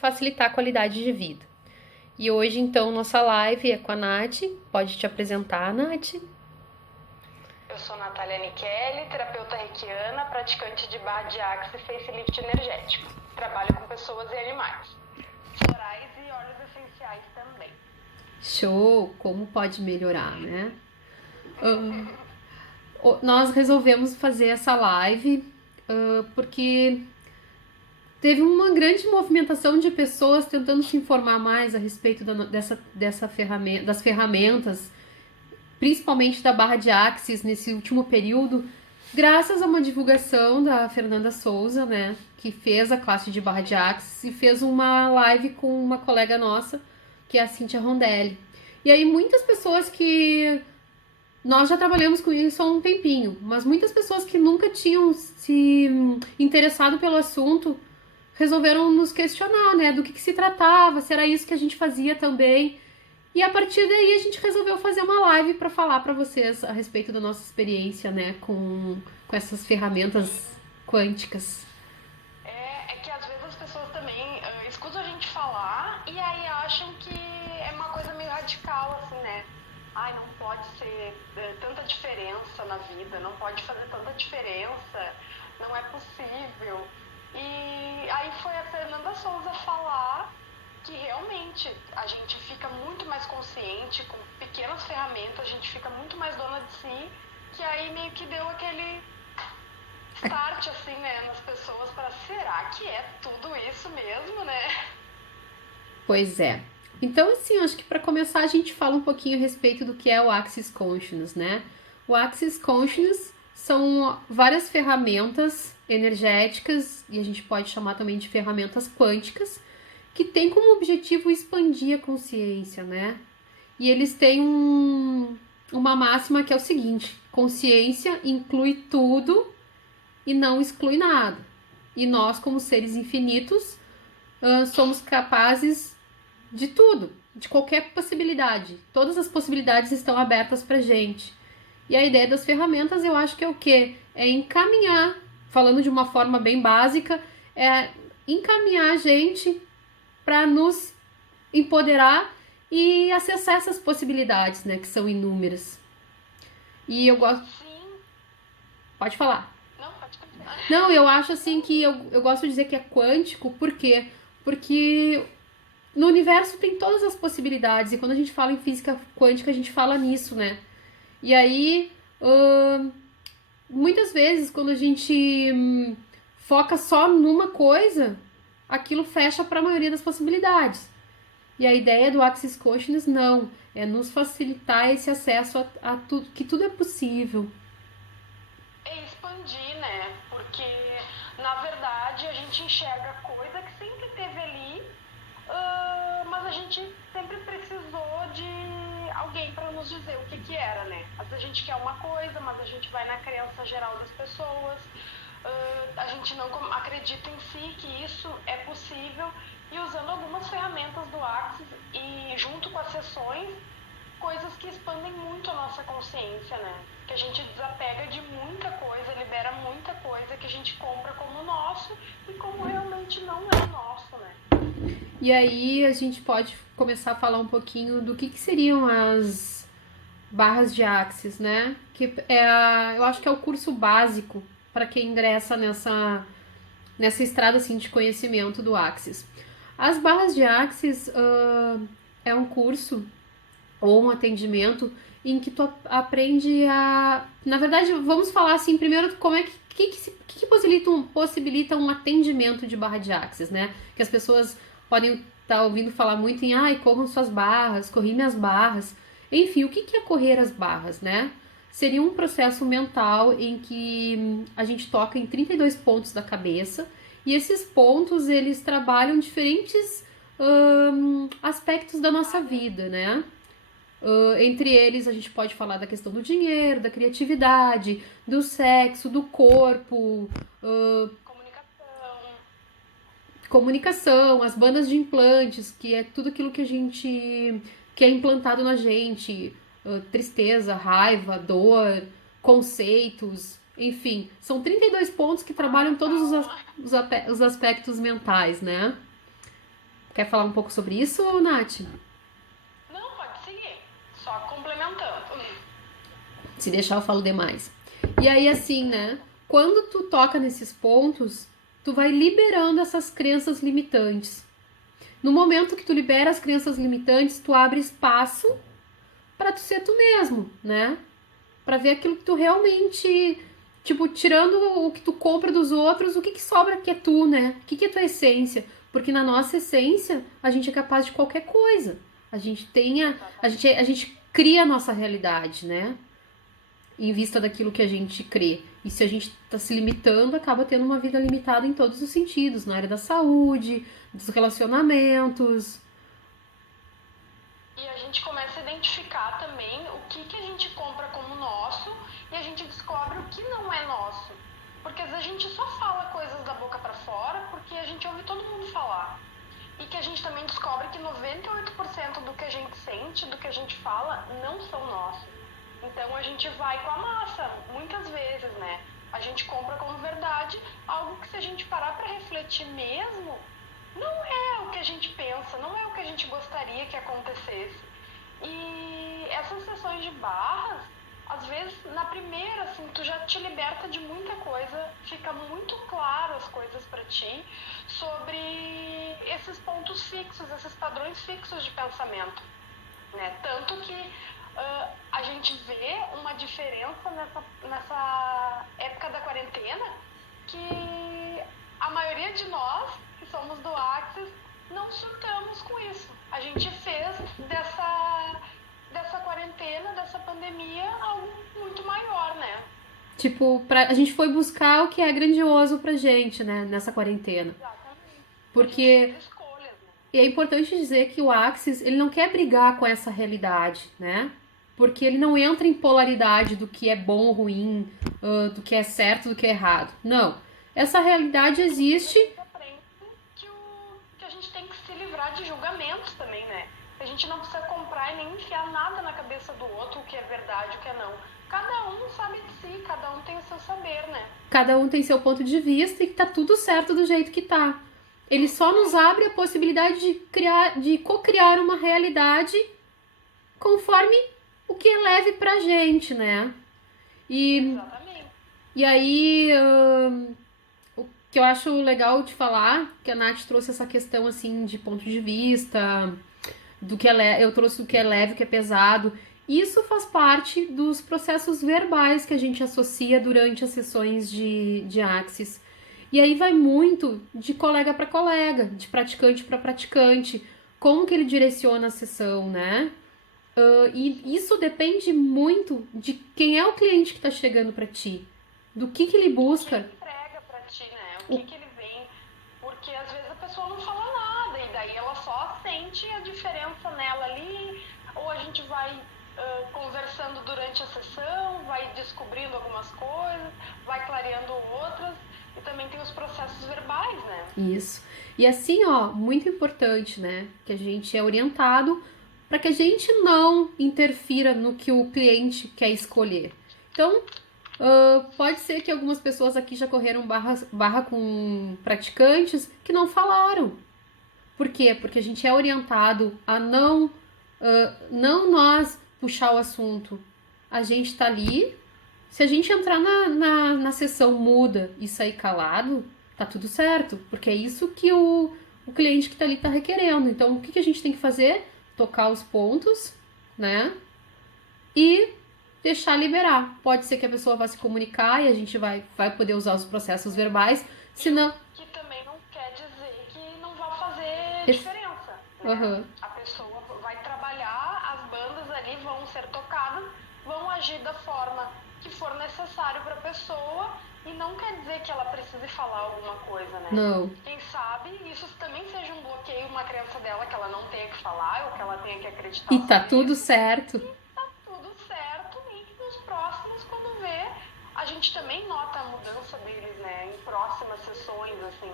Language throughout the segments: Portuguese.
facilitar a qualidade de vida. E hoje, então, nossa live é com a Nath. Pode te apresentar, Nath? Eu sou Natália Nichelli, terapeuta reikiana, praticante de barra de axis e facelift energético. Trabalho com pessoas e animais, florais e óleos essenciais também. Show! Como pode melhorar, né? Nós resolvemos fazer essa live porque teve uma grande movimentação de pessoas tentando se informar mais a respeito dessa ferramenta, das ferramentas, principalmente da barra de axis nesse último período, graças a uma divulgação da Fernanda Souza, né, que fez a classe de barra de axis e fez uma live com uma colega nossa, que é a Cíntia Rondelli. E aí muitas pessoas que... Nós já trabalhamos com isso há um tempinho, mas muitas pessoas que nunca tinham se interessado pelo assunto resolveram nos questionar, né, do que se tratava, se era isso que a gente fazia também. E a partir daí a gente resolveu fazer uma live para falar para vocês a respeito da nossa experiência, né, com essas ferramentas quânticas. É que às vezes as pessoas também escutam a gente falar e aí acham que é uma coisa meio radical, assim, né? Ai, não pode ser tanta diferença na vida, não pode fazer tanta diferença, não é possível. E aí foi a Fernanda Souza falar que realmente a gente fica muito mais consciente, com pequenas ferramentas, a gente fica muito mais dona de si, que aí meio que deu aquele start, assim, né, nas pessoas para será que é tudo isso mesmo, né? Pois é. Então, assim, acho que para começar a gente fala um pouquinho a respeito do que é o Axis Consciousness, né? O Axis Consciousness são várias ferramentas energéticas, e a gente pode chamar também de ferramentas quânticas, que tem como objetivo expandir a consciência, né? E eles têm uma máxima que é o seguinte: consciência inclui tudo e não exclui nada. E nós, como seres infinitos, somos capazes de tudo, de qualquer possibilidade. Todas as possibilidades estão abertas pra gente. E a ideia das ferramentas, eu acho que é o quê? É encaminhar, falando de uma forma bem básica, é encaminhar a gente para nos empoderar e acessar essas possibilidades, né, que são inúmeras. E eu gosto... Sim. Pode falar. Não, pode continuar. Não, eu acho assim que eu gosto de dizer que é quântico, por quê? Porque no universo tem todas as possibilidades, e quando a gente fala em física quântica, a gente fala nisso, né? E aí, muitas vezes, quando a gente foca só numa coisa, aquilo fecha para a maioria das possibilidades. E a ideia do Axis Consciousness não, é nos facilitar esse acesso a tudo, que tudo é possível. É expandir, né? Porque, na verdade, a gente enxerga coisa que sempre teve ali, mas a gente sempre precisou de alguém para nos dizer o que era, né? Às vezes a gente quer uma coisa, mas a gente vai na crença geral das pessoas, a gente não acredita em si que isso é possível, e usando algumas ferramentas do Axis e junto com as sessões, coisas que expandem muito a nossa consciência, né? Que a gente desapega de muita coisa, libera muita coisa que a gente compra como nosso e como realmente não é nosso, né? E aí a gente pode começar a falar um pouquinho do que seriam as barras de Axis, né? Que eu acho que é o curso básico para quem ingressa nessa estrada assim, de conhecimento do Axis. As barras de Axis é um curso ou um atendimento em que tu aprende a... Na verdade, vamos falar assim, primeiro, como é que possibilita um atendimento de barra de Axis, né? Que as pessoas podem estar ouvindo falar muito em corram suas barras, corri minhas barras. Enfim, o que é correr as barras, né? Seria um processo mental em que a gente toca em 32 pontos da cabeça, e esses pontos, eles trabalham diferentes aspectos da nossa vida, né? Entre eles, a gente pode falar da questão do dinheiro, da criatividade, do sexo, do corpo, comunicação, as bandas de implantes, que é tudo aquilo que é implantado na gente, tristeza, raiva, dor, conceitos, enfim, são 32 pontos que trabalham todos os aspectos mentais, né? Quer falar um pouco sobre isso, Nath? Não, pode seguir. Só complementando. Se deixar, eu falo demais. E aí, assim, né? Quando tu toca nesses pontos, tu vai liberando essas crenças limitantes. No momento que tu libera as crenças limitantes, tu abre espaço para tu ser tu mesmo, né? Para ver aquilo que tu realmente, tipo, tirando o que tu compra dos outros, o que sobra que é tu, né? O que é tua essência? Porque na nossa essência, a gente é capaz de qualquer coisa. A gente tem a gente cria a nossa realidade, né? Em vista daquilo que a gente crê. E se a gente está se limitando, acaba tendo uma vida limitada em todos os sentidos, na área da saúde, dos relacionamentos. E a gente começa a identificar também o que a gente compra como nosso e a gente descobre o que não é nosso. Porque às vezes a gente só fala coisas da boca para fora porque a gente ouve todo mundo falar. E que a gente também descobre que 98% do que a gente sente, do que a gente fala, não são nossos. Então a gente vai com a massa, muitas vezes, né? A gente compra como verdade algo que, se a gente parar para refletir mesmo, não é o que a gente pensa, não é o que a gente gostaria que acontecesse. E essas sessões de barras, às vezes, na primeira, assim, tu já te liberta de muita coisa, fica muito claro as coisas para ti sobre esses pontos fixos, esses padrões fixos de pensamento, né? Tanto que a gente vê uma diferença nessa época da quarentena, que a maioria de nós, que somos do Axis, não surtamos com isso. A gente fez dessa quarentena, dessa pandemia, algo muito maior, né? Tipo, a gente foi buscar o que é grandioso pra gente, né, nessa quarentena. Exatamente. Porque Escolhas, né? e é importante dizer que o Axis, ele não quer brigar com essa realidade, né? Porque ele não entra em polaridade do que é bom ou ruim, do que é certo, do que é errado. Não. Essa realidade existe. A gente aprende que a gente tem que se livrar de julgamentos também, né? A gente não precisa comprar e nem enfiar nada na cabeça do outro, o que é verdade, o que é não. Cada um sabe de si, cada um tem o seu saber, né? Cada um tem seu ponto de vista e tá tudo certo do jeito que tá. Ele só nos abre a possibilidade de co-criar uma realidade conforme o que é leve pra gente, né? E, Exatamente. e aí, o que eu acho legal de falar, que a Nath trouxe essa questão, assim, de ponto de vista, do que eu trouxe o que é leve, o que é pesado. Isso faz parte dos processos verbais que a gente associa durante as sessões de Axis. E aí vai muito de colega para colega, de praticante para praticante, como que ele direciona a sessão, né? E isso depende muito de quem é o cliente que está chegando para ti, do que ele busca. Ele entrega pra ti, né? O que ele vem. Porque às vezes a pessoa não fala nada e daí ela só sente a diferença nela ali, ou a gente vai conversando durante a sessão, vai descobrindo algumas coisas, vai clareando outras, e também tem os processos verbais, né? Isso. E assim, ó, muito importante, né? Que a gente é orientado para que a gente não interfira no que o cliente quer escolher. Então, pode ser que algumas pessoas aqui já correram barra com praticantes que não falaram. Por quê? Porque a gente é orientado a não nós puxar o assunto. A gente tá ali. Se a gente entrar na sessão muda e sair calado, tá tudo certo. Porque é isso que o cliente que tá ali tá requerendo. Então, o que a gente tem que fazer? Tocar os pontos, né? E deixar liberar. Pode ser que a pessoa vá se comunicar e a gente vai poder usar os processos verbais. Senão. Que também não quer dizer que não vai fazer diferença. Né? Uhum. A pessoa vai trabalhar, as bandas ali vão ser tocadas, vão agir da forma que for necessário para a pessoa, e não quer dizer que ela precise falar alguma coisa, né? Não. Quem sabe isso também seja um bloqueio, uma crença dela, que ela não tenha que falar, ou que ela tenha que acreditar. E tá tudo certo. E tá tudo certo, e nos próximos, quando vê, a gente também nota a mudança deles, né? Em próximas sessões, assim.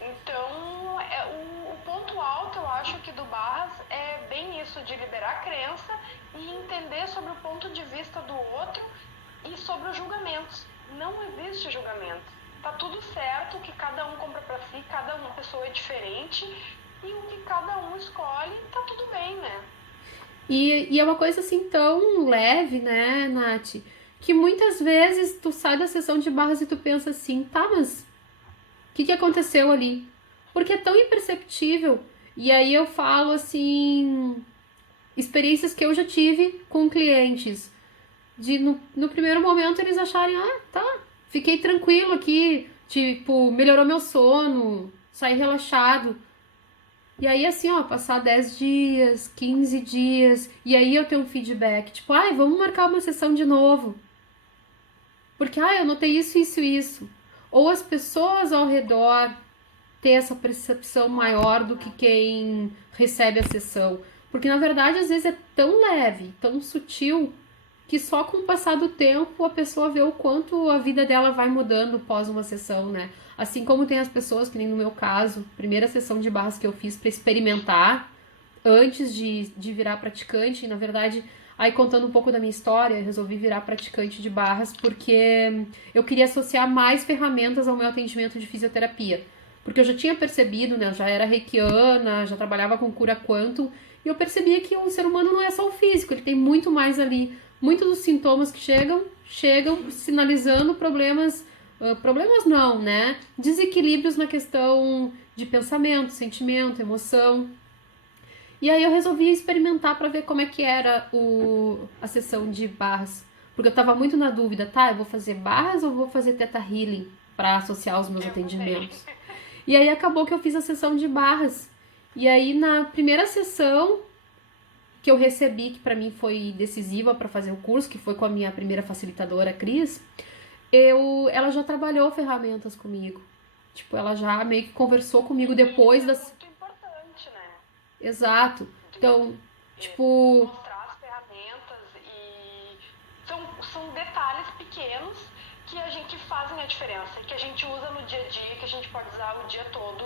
Então, o ponto alto, eu acho que do Barras é bem isso, de liberar a crença e entender sobre o ponto de vista do outro e sobre os julgamentos. Não existe julgamento. Tá tudo certo, que cada um compra pra si, cada uma pessoa é diferente, e o que cada um escolhe, tá tudo bem, né? E é uma coisa assim tão leve, né, Nath? Que muitas vezes tu sai da sessão de barras e tu pensa assim, tá, mas o que aconteceu ali? Porque é tão imperceptível. E aí eu falo assim, experiências que eu já tive com clientes. De no primeiro momento eles acharem, ah, tá, fiquei tranquilo aqui, tipo, melhorou meu sono, saí relaxado. E aí, assim, ó, passar 10 dias, 15 dias, e aí eu tenho um feedback, tipo, ai, vamos marcar uma sessão de novo. Porque, ah, eu notei isso, isso, isso. Ou as pessoas ao redor ter essa percepção maior do que quem recebe a sessão. Porque, na verdade, às vezes é tão leve, tão sutil, que só com o passar do tempo a pessoa vê o quanto a vida dela vai mudando pós uma sessão, né? Assim como tem as pessoas, que nem no meu caso, primeira sessão de barras que eu fiz para experimentar, antes de virar praticante, e na verdade, aí contando um pouco da minha história, eu resolvi virar praticante de barras porque eu queria associar mais ferramentas ao meu atendimento de fisioterapia. Porque eu já tinha percebido, né? Eu já era reikiana, já trabalhava com cura quantum, e eu percebia que o ser humano não é só o físico, ele tem muito mais ali. Muitos dos sintomas que chegam sinalizando problemas, problemas não, né? Desequilíbrios na questão de pensamento, sentimento, emoção. E aí eu resolvi experimentar para ver como é que era a sessão de barras. Porque eu tava muito na dúvida, tá? Eu vou fazer barras ou vou fazer teta healing para associar os meus Eu também. atendimentos? E aí acabou que eu fiz a sessão de barras. E aí na primeira sessão que eu recebi, que para mim foi decisiva para fazer o curso, que foi com a minha primeira facilitadora, Cris, ela já trabalhou ferramentas comigo. Tipo, ela já meio que conversou comigo E isso depois é das. muito importante, né? Exato. De, Então, de tipo, mostrar as ferramentas e são detalhes pequenos que a gente fazem a diferença, que a gente usa no dia a dia, que a gente pode usar o dia todo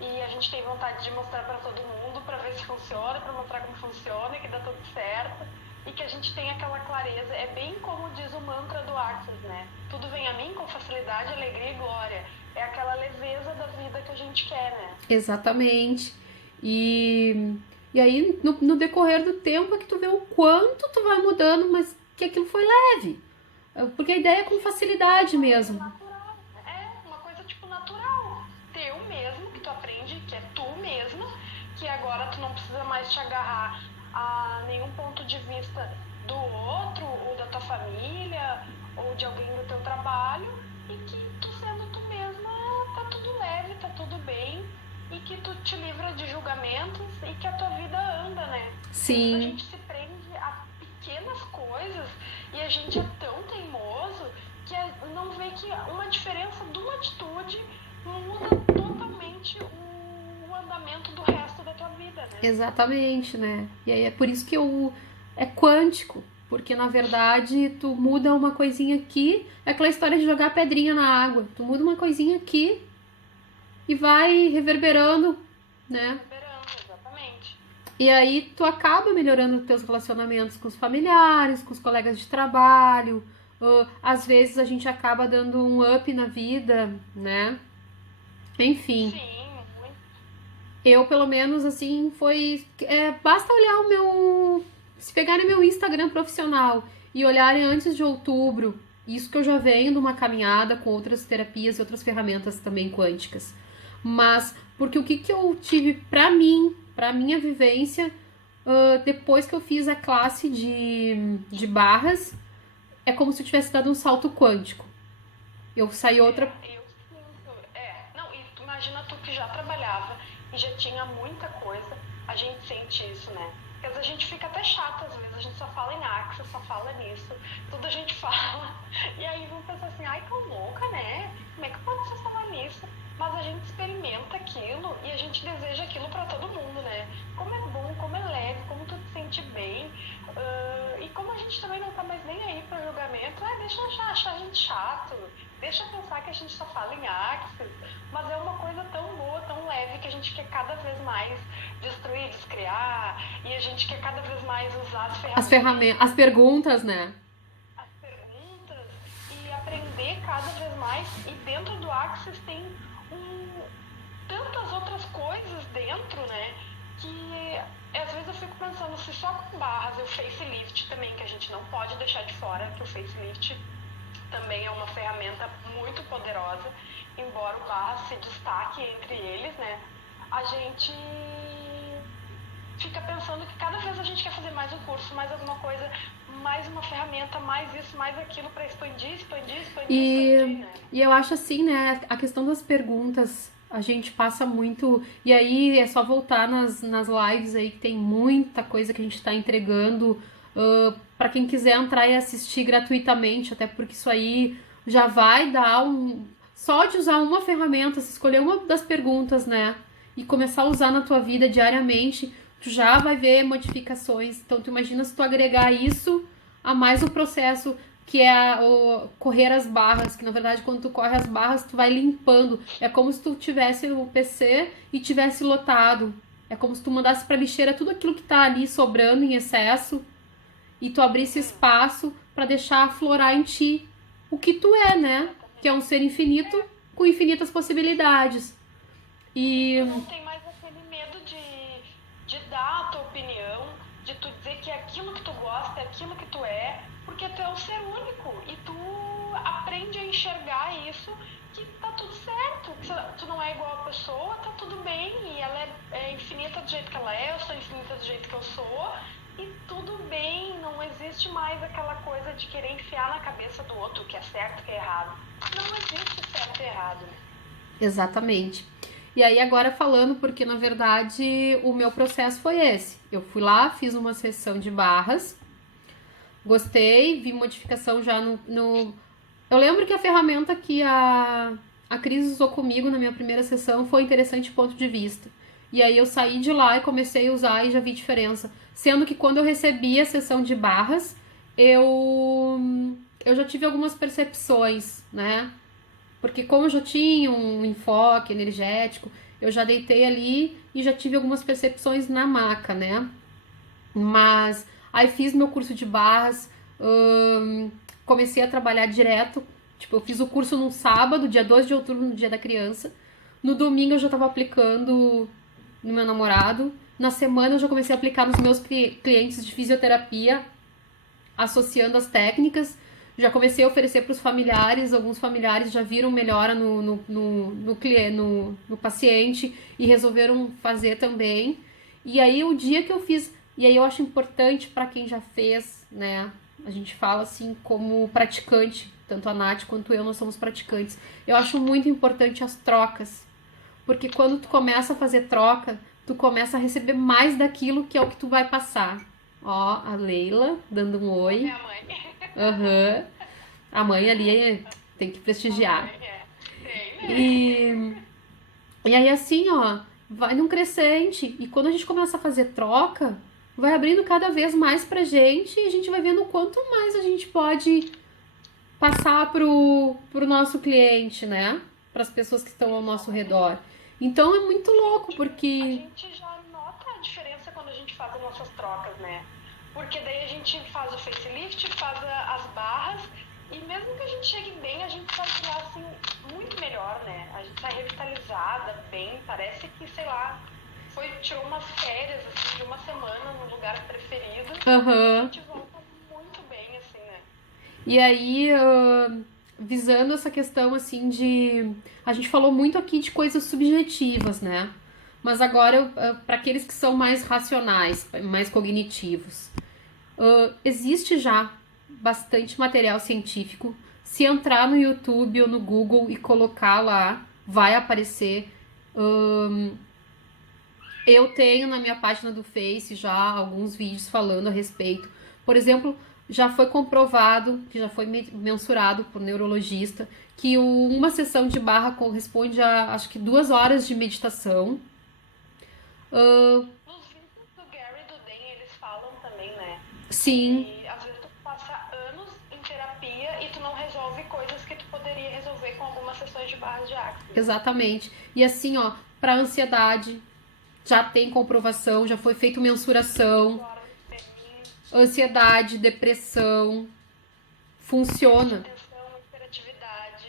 e a gente tem vontade de mostrar para todo mundo, para ver se funciona, para mostrar como funciona, que dá tudo certo e que a gente tem aquela clareza. É bem como diz o mantra do Axis, né? Tudo vem a mim com facilidade, alegria e glória. É aquela leveza da vida que a gente quer, né? exatamente. E, e aí, no decorrer do tempo, é que tu vê o quanto tu vai mudando, mas que aquilo foi leve. Porque a ideia é com facilidade Uma coisa mesmo. natural. É, uma coisa tipo natural. Teu mesmo, que tu aprende, que é tu mesma, que agora tu não precisa mais te agarrar a nenhum ponto de vista do outro, ou da tua família, ou de alguém do teu trabalho, e que tu sendo tu mesma, tá tudo leve, tá tudo bem, e que tu te livra de julgamentos e que a tua vida anda, né? Porque às vezes a Sim, gente se prende a pequenas coisas e a gente é tão teimoso que não vê que uma diferença de uma atitude muda totalmente o andamento do resto da tua vida, né? exatamente, né? E aí é por isso que é quântico. Porque na verdade tu muda uma coisinha aqui, é aquela história de jogar pedrinha na água. Tu muda uma coisinha aqui e vai reverberando, né? Reverberando, exatamente. E aí tu acaba melhorando os teus relacionamentos com os familiares, com os colegas de trabalho. Às vezes a gente acaba dando um up na vida, né? Enfim, Sim, muito. eu pelo menos assim foi. Basta olhar o meu. Se pegarem meu Instagram profissional e olharem antes de outubro, isso que eu já venho de uma caminhada com outras terapias e outras ferramentas também quânticas. Mas, porque o que, que eu tive pra minha vivência, depois que eu fiz a classe de barras, é como se eu tivesse dado um salto quântico. Eu saí outra. Eu sinto. Não, e imagina tu que já trabalhava e já tinha muita coisa, a gente sente isso, né? Porque às vezes a gente fica até chato, às vezes a gente só fala em Axis, só fala nisso, tudo a gente fala. E aí vão pensar assim, ai, que louca, né? Como é que pode só falar nisso? Mas a gente experimenta aquilo e a gente deseja aquilo pra todo mundo, né? Como é bom, como é leve, como tu te sente bem. E como a gente também não tá mais nem aí pra julgamento, deixa eu achar a gente chato, deixa eu pensar que a gente só fala em Axis, mas é uma coisa tão boa, tão leve, que a gente quer cada vez mais destruir, descriar, e a gente quer cada vez mais usar as ferramentas, As perguntas, né? as perguntas, e aprender cada vez mais. E dentro do Axis tem um, tantas outras coisas dentro, né? Que às vezes eu fico pensando se só com barras e o facelift também, que a gente não pode deixar de fora, que o facelift também é uma ferramenta muito poderosa, embora o barra se destaque entre eles, né? A gente fica pensando que cada vez a gente quer fazer mais um curso, mais alguma coisa, mais uma ferramenta, mais isso, mais aquilo para expandir, expandir, né? E eu acho assim, né? A questão das perguntas, a gente passa muito. E aí é só voltar nas lives aí que tem muita coisa que a gente tá entregando. Para quem quiser entrar e assistir gratuitamente, até porque isso aí já vai dar um. Só de usar uma ferramenta, se escolher uma das perguntas, né? E começar a usar na tua vida diariamente, tu já vai ver modificações. Então, tu imagina se tu agregar isso a mais o processo que é o correr as barras, que na verdade quando tu corre as barras, tu vai limpando. É como se tu tivesse o PC e tivesse lotado. É como se tu mandasse pra lixeira tudo aquilo que tá ali sobrando em excesso e tu abrisse espaço pra deixar aflorar em ti o que tu é, né? Que é um ser infinito com infinitas possibilidades. E Tu não tem mais aquele medo de dar a tua opinião, de tu dizer que é aquilo que tu gosta, é aquilo que tu é, porque tu é um ser único e tu aprende a enxergar isso, que tá tudo certo, que tu não é igual a pessoa, tá tudo bem, e ela é infinita do jeito que ela é, eu sou infinita do jeito que eu sou, e tudo bem, não existe mais aquela coisa de querer enfiar na cabeça do outro o que é certo e o que é errado. Não existe certo e errado, né? exatamente. E aí agora falando, porque na verdade o meu processo foi esse. Eu fui lá, fiz uma sessão de barras, gostei, vi modificação já no. Eu lembro que a ferramenta que a Cris usou comigo na minha primeira sessão foi interessante ponto de vista. E aí eu saí de lá e comecei a usar e já vi diferença. Sendo que quando eu recebi a sessão de barras, eu, eu já tive algumas percepções, né? Porque como eu já tinha um enfoque energético, eu já deitei ali e já tive algumas percepções na maca, né? Mas aí fiz meu curso de barras, comecei a trabalhar direto. Tipo, eu fiz o curso num sábado, dia 2 de outubro, no dia da criança. No domingo eu já estava aplicando no meu namorado. Na semana eu já comecei a aplicar nos meus clientes de fisioterapia, associando as técnicas. Já comecei a oferecer para os familiares, alguns familiares já viram melhora no paciente e resolveram fazer também. E aí o dia que eu fiz, e aí eu acho importante para quem já fez, né? A gente fala assim como praticante, tanto a Nath quanto eu, nós somos praticantes. Eu acho muito importante as trocas, porque quando tu começa a fazer troca, tu começa a receber mais daquilo que é o que tu vai passar. Ó, a Leila dando um oi. Minha mãe. Aham. A mãe ali tem que prestigiar. Tem, né? E aí assim, ó, vai num crescente. E quando a gente começa a fazer troca, vai abrindo cada vez mais pra gente e a gente vai vendo o quanto mais a gente pode passar pro nosso cliente, né? Para as pessoas que estão ao nosso redor. Então é muito louco, A porque. gente já nota a diferença quando a gente faz as nossas trocas, né? Porque daí a gente faz o facelift, faz as barras, e mesmo que a gente chegue bem, a gente sai de lá assim, muito melhor, né? A gente sai revitalizada, bem, parece que, sei lá, tirou umas férias, assim, de uma semana no lugar preferido, e a Aham. gente volta muito bem, assim, né? E aí, visando essa questão assim de. A gente falou muito aqui de coisas subjetivas, né? Mas agora, para aqueles que são mais racionais, mais cognitivos, existe já bastante material científico. Se entrar no YouTube ou no Google e colocar lá, vai aparecer. Eu tenho na minha página do Face já alguns vídeos falando a respeito. Por exemplo, já foi comprovado, que já foi mensurado por neurologista, que uma sessão de barra corresponde a acho que 2 horas de meditação. Ah, Nos vídeos do Gary e do Dan, eles falam também, né? sim, Que às vezes tu passa anos em terapia e tu não resolve coisas que tu poderia resolver com algumas sessões de barras de axis. exatamente. E assim, ó, para ansiedade já tem comprovação, já foi feito mensuração. Agora tem Ansiedade, depressão, funciona. atenção, hiperatividade.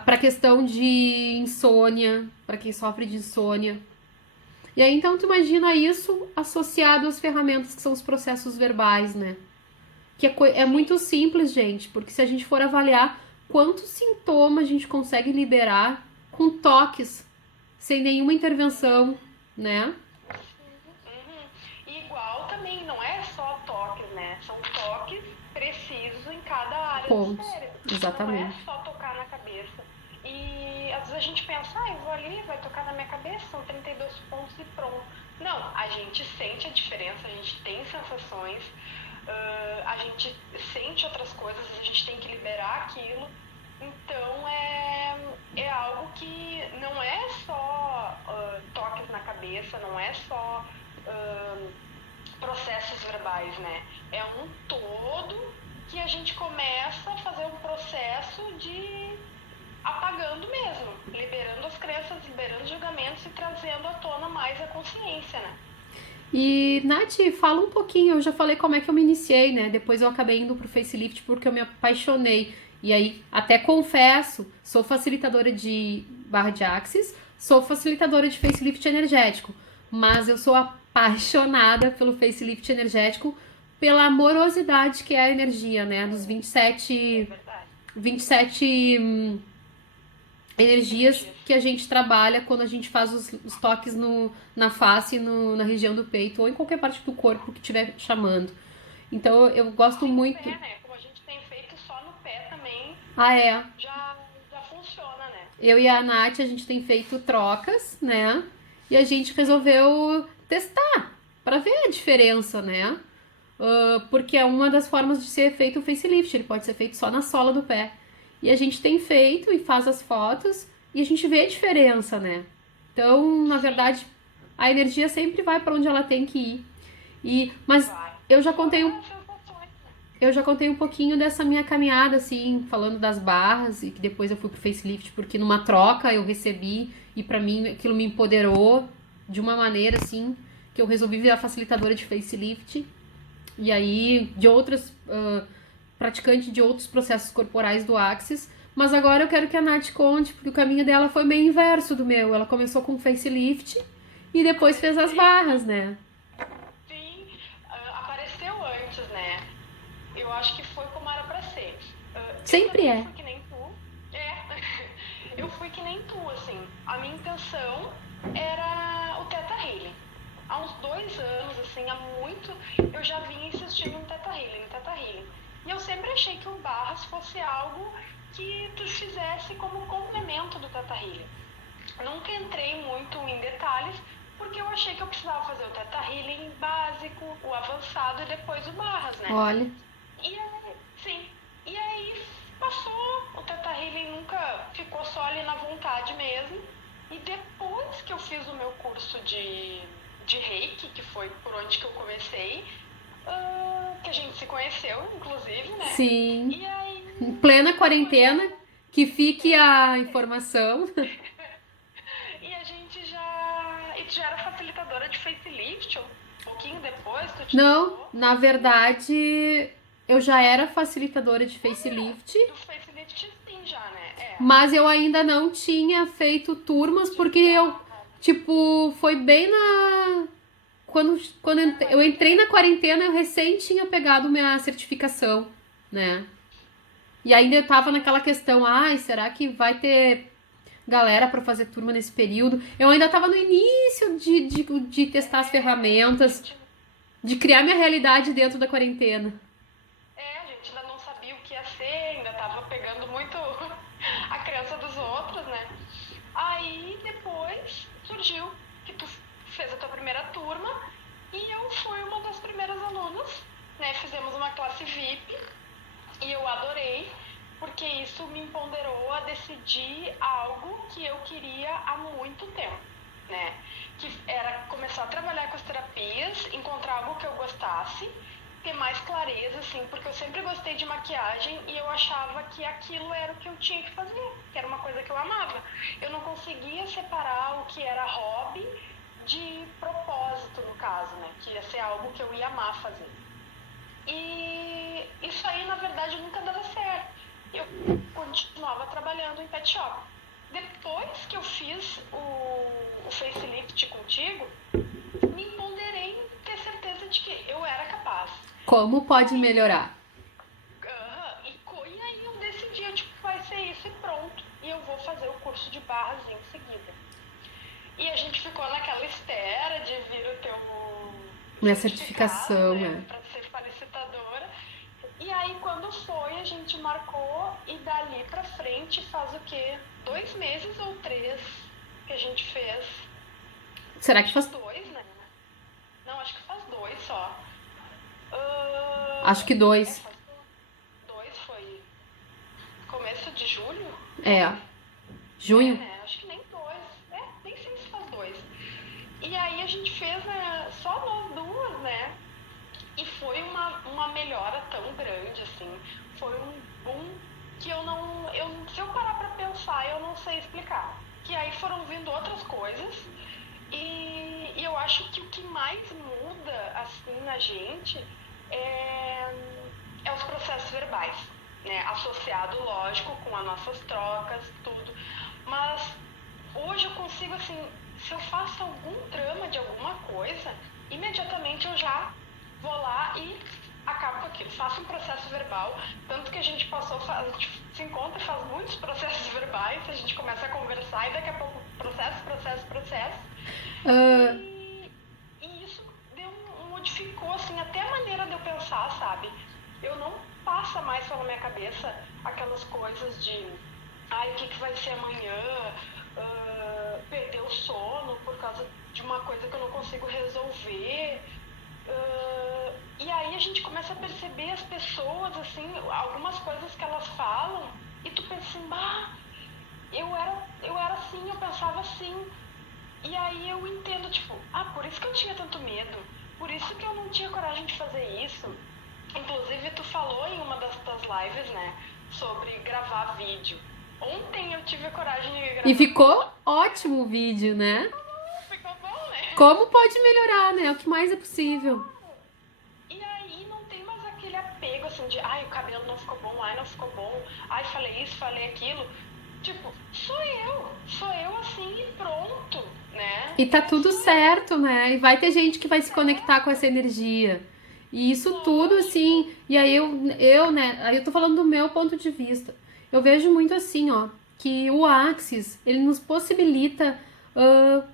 para questão de insônia, para quem sofre de insônia. E aí então tu imagina isso associado às ferramentas que são os processos verbais, né? Que é muito simples, gente, porque se a gente for avaliar quantos sintomas a gente consegue liberar com toques, sem nenhuma intervenção, né? Uhum. E igual também, não é só toques, né? São toques precisos em cada área do Pontos. cérebro. Não é Exatamente. só tocar na cabeça. E às vezes a gente pensa, eu vou ali, vai tocar na minha cabeça, são 32 pontos e pronto. Não, a gente sente a diferença, a gente tem sensações, a gente sente outras coisas, a gente tem que liberar aquilo. Então é algo que não é só toques na cabeça, não é só processos verbais, né? É um todo que a gente começa a fazer um processo de apagando mesmo, liberando as crenças, liberando os julgamentos e trazendo à tona mais a consciência, né? E, Nath, fala um pouquinho, eu já falei como é que eu me iniciei, né? Depois eu acabei indo pro facelift porque eu me apaixonei. E aí, até confesso, sou facilitadora de barra de axis, sou facilitadora de facelift energético, mas eu sou apaixonada pelo facelift energético, pela amorosidade que é a energia, né? Dos É verdade. 27 energias Energias. que a gente trabalha quando a gente faz os toques na face, na região do peito ou em qualquer parte do corpo que estiver chamando. Então eu gosto E no muito. pé, né? Como a gente tem feito só no pé também, Ah, é. já funciona, né? Eu e a Nath, a gente tem feito trocas, né? E a gente resolveu testar para ver a diferença, né? Porque é uma das formas de ser feito o facelift, ele pode ser feito só na sola do pé. E a gente tem feito e faz as fotos e a gente vê a diferença, né? Então, na Sim, verdade, a energia sempre vai para onde ela tem que ir. Mas vai. eu já Fora contei as sensações, né? eu já contei um pouquinho dessa minha caminhada, assim, falando das barras e que depois eu fui pro facelift, porque numa troca eu recebi e pra mim aquilo me empoderou de uma maneira, assim, que eu resolvi virar facilitadora de facelift. E aí, de outras praticantes de outros processos corporais do Axis. Mas agora eu quero que a Nath conte, porque o caminho dela foi meio inverso do meu. Ela começou com facelift e depois fez as Comecei, barras, né? sim, apareceu antes, né? Eu acho que foi como era pra ser. Eu Sempre também é. fui que nem tu. É, eu fui que nem tu, assim. A minha intenção era o Theta Healing. Há uns 2 anos, assim, há muito, eu já vinha insistindo no Theta Healing, no Theta Healing. E eu sempre achei que o Barras fosse algo que tu fizesse como complemento do Theta Healing. Nunca entrei muito em detalhes, porque eu achei que eu precisava fazer o Theta Healing básico, o avançado e depois o Barras, né? Olha. E aí, sim. E aí passou, o Teta Healing nunca ficou só ali na vontade mesmo. E depois que eu fiz o meu curso de Reiki, que foi por onde que eu comecei, que a gente se conheceu, inclusive, né? Sim. E aí Em plena foi quarentena, quando. que fique a Exatamente. informação. E a gente já. E tu já era facilitadora de facelift, um pouquinho depois, tu te Não, tornou. na verdade, eu já era facilitadora de facelift, Do facelift sim já, né? mas eu ainda não tinha feito turmas De porque eu, barra. tipo, foi bem na. Quando Na eu entrei na quarentena. quarentena, eu recém tinha pegado minha certificação, né? E ainda eu tava naquela questão, ai, será que vai ter galera pra fazer turma nesse período? Eu ainda tava no início de testar as A ferramentas, gente, de criar minha realidade dentro da quarentena. a gente ainda não sabia o que ia ser, ainda tava pegando muito a crença dos outros, né? Aí depois surgiu que tu fez a tua primeira turma e eu fui uma das primeiras alunas, né? Fizemos uma classe VIP e eu adorei, porque isso me empoderou a decidir algo que eu queria há muito tempo, né? Que era começar a trabalhar com as terapias, encontrar algo que eu gostasse, ter mais clareza, assim, porque eu sempre gostei de maquiagem e eu achava que aquilo era o que eu tinha que fazer, que era uma coisa que eu amava. Eu não conseguia separar o que era hobby de propósito, no caso, né? Que ia ser algo que eu ia amar fazer. E isso aí, na verdade, nunca dava certo. eu continuava trabalhando em pet shop. Depois que eu fiz o facelift contigo, me empoderei em ter certeza de que eu era capaz. Como pode melhorar? E aí eu decidi, tipo, vai ser isso e pronto. E eu vou fazer o curso de barras em seguida. E a gente ficou naquela espera de vir o teu Minha certificado, certificação, né, né? pra ser felicitadora. E aí quando foi, a gente marcou e dali pra frente faz o quê? 2 meses ou 3 que a gente fez? Será que Acho que faz? 2, né? Não, acho que faz 2 só. Acho que dois. Faz 2, foi começo de julho? É. Foi? Junho? Né? Acho que nem 2. Nem sei se faz 2. E aí a gente fez, né, só nós duas, né? E foi uma melhora tão grande, assim. Foi um boom que eu não. Se eu parar pra pensar, eu não sei explicar. Que aí foram vindo outras coisas. E eu acho que o que mais muda, assim, na gente é os processos verbais, né? Associado, lógico, com as nossas trocas, tudo. Mas hoje eu consigo, assim, se eu faço algum drama de alguma coisa, imediatamente eu já vou lá e acabo com aquilo. Faço um processo verbal, tanto que a gente a gente se encontra e faz muitos processos verbais, a gente começa a conversar e daqui a pouco processo. Ah, E isso modificou, assim, até a maneira de eu pensar, sabe? Eu não passa mais pela minha cabeça aquelas coisas de ai, o que vai ser amanhã, perder o sono por causa de uma coisa que eu não consigo resolver. E aí a gente começa a perceber as pessoas, assim, algumas coisas que elas falam, e tu pensa assim, bah, eu era assim, eu pensava assim. E aí eu entendo, tipo, por isso que eu tinha tanto medo, por isso que eu não tinha coragem de fazer isso. Inclusive, tu falou em uma das tuas lives, né, sobre gravar vídeo. Ontem eu tive a coragem de gravar e ficou vídeo. ótimo o vídeo, né? Ficou bom, né? Como pode melhorar, né? O que mais é possível. E aí não tem mais aquele apego, assim, de ai, o cabelo não ficou bom, ai, não ficou bom, ai, falei isso, falei aquilo. Tipo, sou eu assim e pronto, né? E tá tudo Sou eu, certo, né? E vai ter gente que vai se conectar com essa certo? energia. E isso tudo, Lógico. assim. E aí né? Aí eu tô falando do meu ponto de vista. Eu vejo muito assim, ó, que o Axis, ele nos possibilita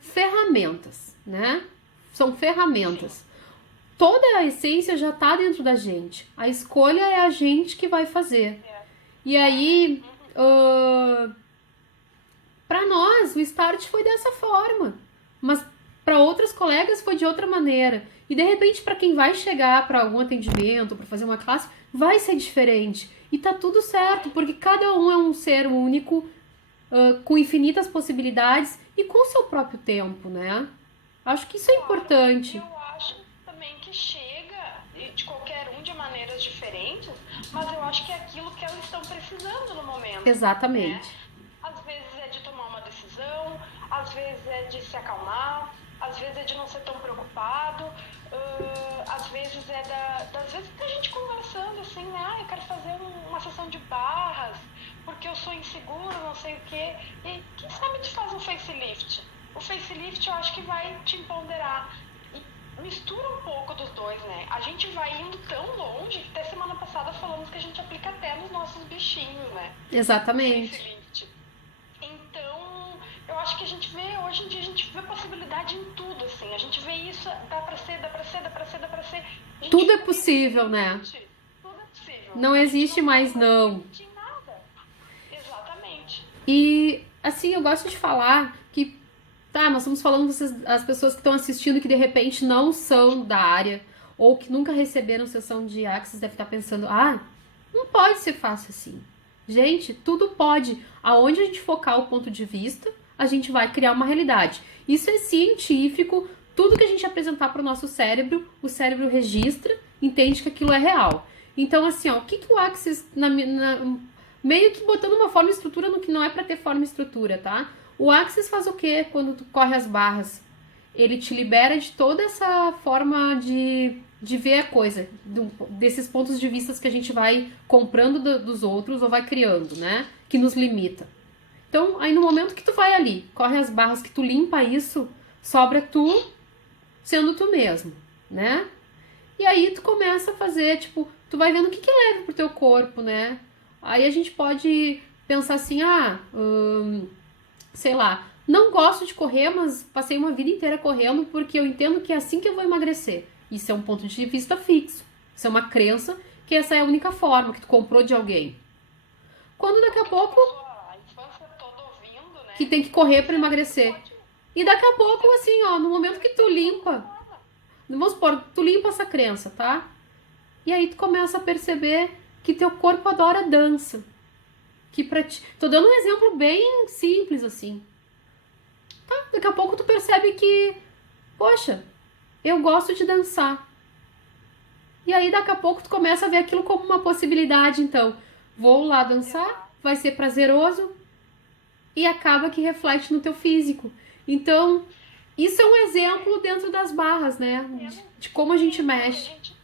ferramentas, né? São Sim. ferramentas. Toda a essência já tá dentro da gente. A escolha é a gente que vai fazer. É. E aí, para nós, o start foi dessa forma, mas para outras colegas foi de outra maneira. E de repente, para quem vai chegar para algum atendimento, para fazer uma classe, vai ser diferente. E tá tudo certo, porque cada um é um ser único, com infinitas possibilidades e com seu próprio tempo, né? Acho que isso é Claro, e importante. eu acho também que chega de qualquer um de maneiras diferentes, mas eu acho que é aquilo que elas estão precisando no momento, né? Exatamente. Às vezes é de tomar uma decisão, às vezes é de se acalmar, às vezes é de não ser tão preocupado, às vezes é das vezes da gente conversando assim, né? Eu quero fazer uma sessão de barras, porque eu sou inseguro, não sei o quê. E quem sabe tu faz um facelift? O facelift eu acho que vai te empoderar. E mistura um pouco dos dois, né? A gente vai indo tão longe que até semana passada falamos que a gente aplica até nos nossos bichinhos, né? O Exatamente. facelift. Então, eu acho que a gente vê, hoje em dia, a gente vê possibilidade em tudo, assim. A gente vê isso, dá pra ser, dá pra ser, dá pra ser, dá pra ser. A Tudo gente é vive sem possível, né? limite. Tudo é possível. Não A gente existe não põe mais mais não. limite em nada. Exatamente. E assim, eu gosto de falar que tá, nós estamos falando vocês, as pessoas que estão assistindo que de repente não são da área ou que nunca receberam sessão de Axis devem estar pensando: "Ah, não pode ser fácil assim". Gente, tudo pode. Aonde a gente focar o ponto de vista, a gente vai criar uma realidade. Isso é científico. Tudo que a gente apresentar para o nosso cérebro, o cérebro registra, entende que aquilo é real. Então, assim, ó, o que, que o Axis, meio que botando uma forma e estrutura no que não é para ter forma e estrutura, tá? O Axis faz o quê quando tu corre as barras? ele te libera de toda essa forma de ver a coisa, desses pontos de vista que a gente vai comprando dos outros ou vai criando, né? Que nos limita. Então, aí no momento que tu vai ali, corre as barras, que tu limpa isso, sobra tu sendo tu mesmo, né? E aí tu começa a fazer, tipo, tu vai vendo o que é leve pro teu corpo, né? Aí a gente pode pensar assim, sei lá, não gosto de correr, mas passei uma vida inteira correndo porque eu entendo que é assim que eu vou emagrecer. Isso é um ponto de vista fixo. Isso é uma crença que essa é a única forma que tu comprou de alguém. Quando daqui a pouco A infância toda ouvindo, né? que tem que correr para emagrecer. E daqui a pouco, assim, ó, no momento que tu limpa, vamos supor, tu limpa essa crença, tá? E aí tu começa a perceber que teu corpo adora dança. Que pra ti... Tô dando um exemplo bem simples, assim. Tá? Daqui a pouco tu percebe que, poxa, eu gosto de dançar. E aí daqui a pouco tu começa a ver aquilo como uma possibilidade, então. Vou lá dançar, vai ser prazeroso e acaba que reflete no teu físico. Então, isso é um exemplo dentro das barras, né? De como a gente mexe. A gente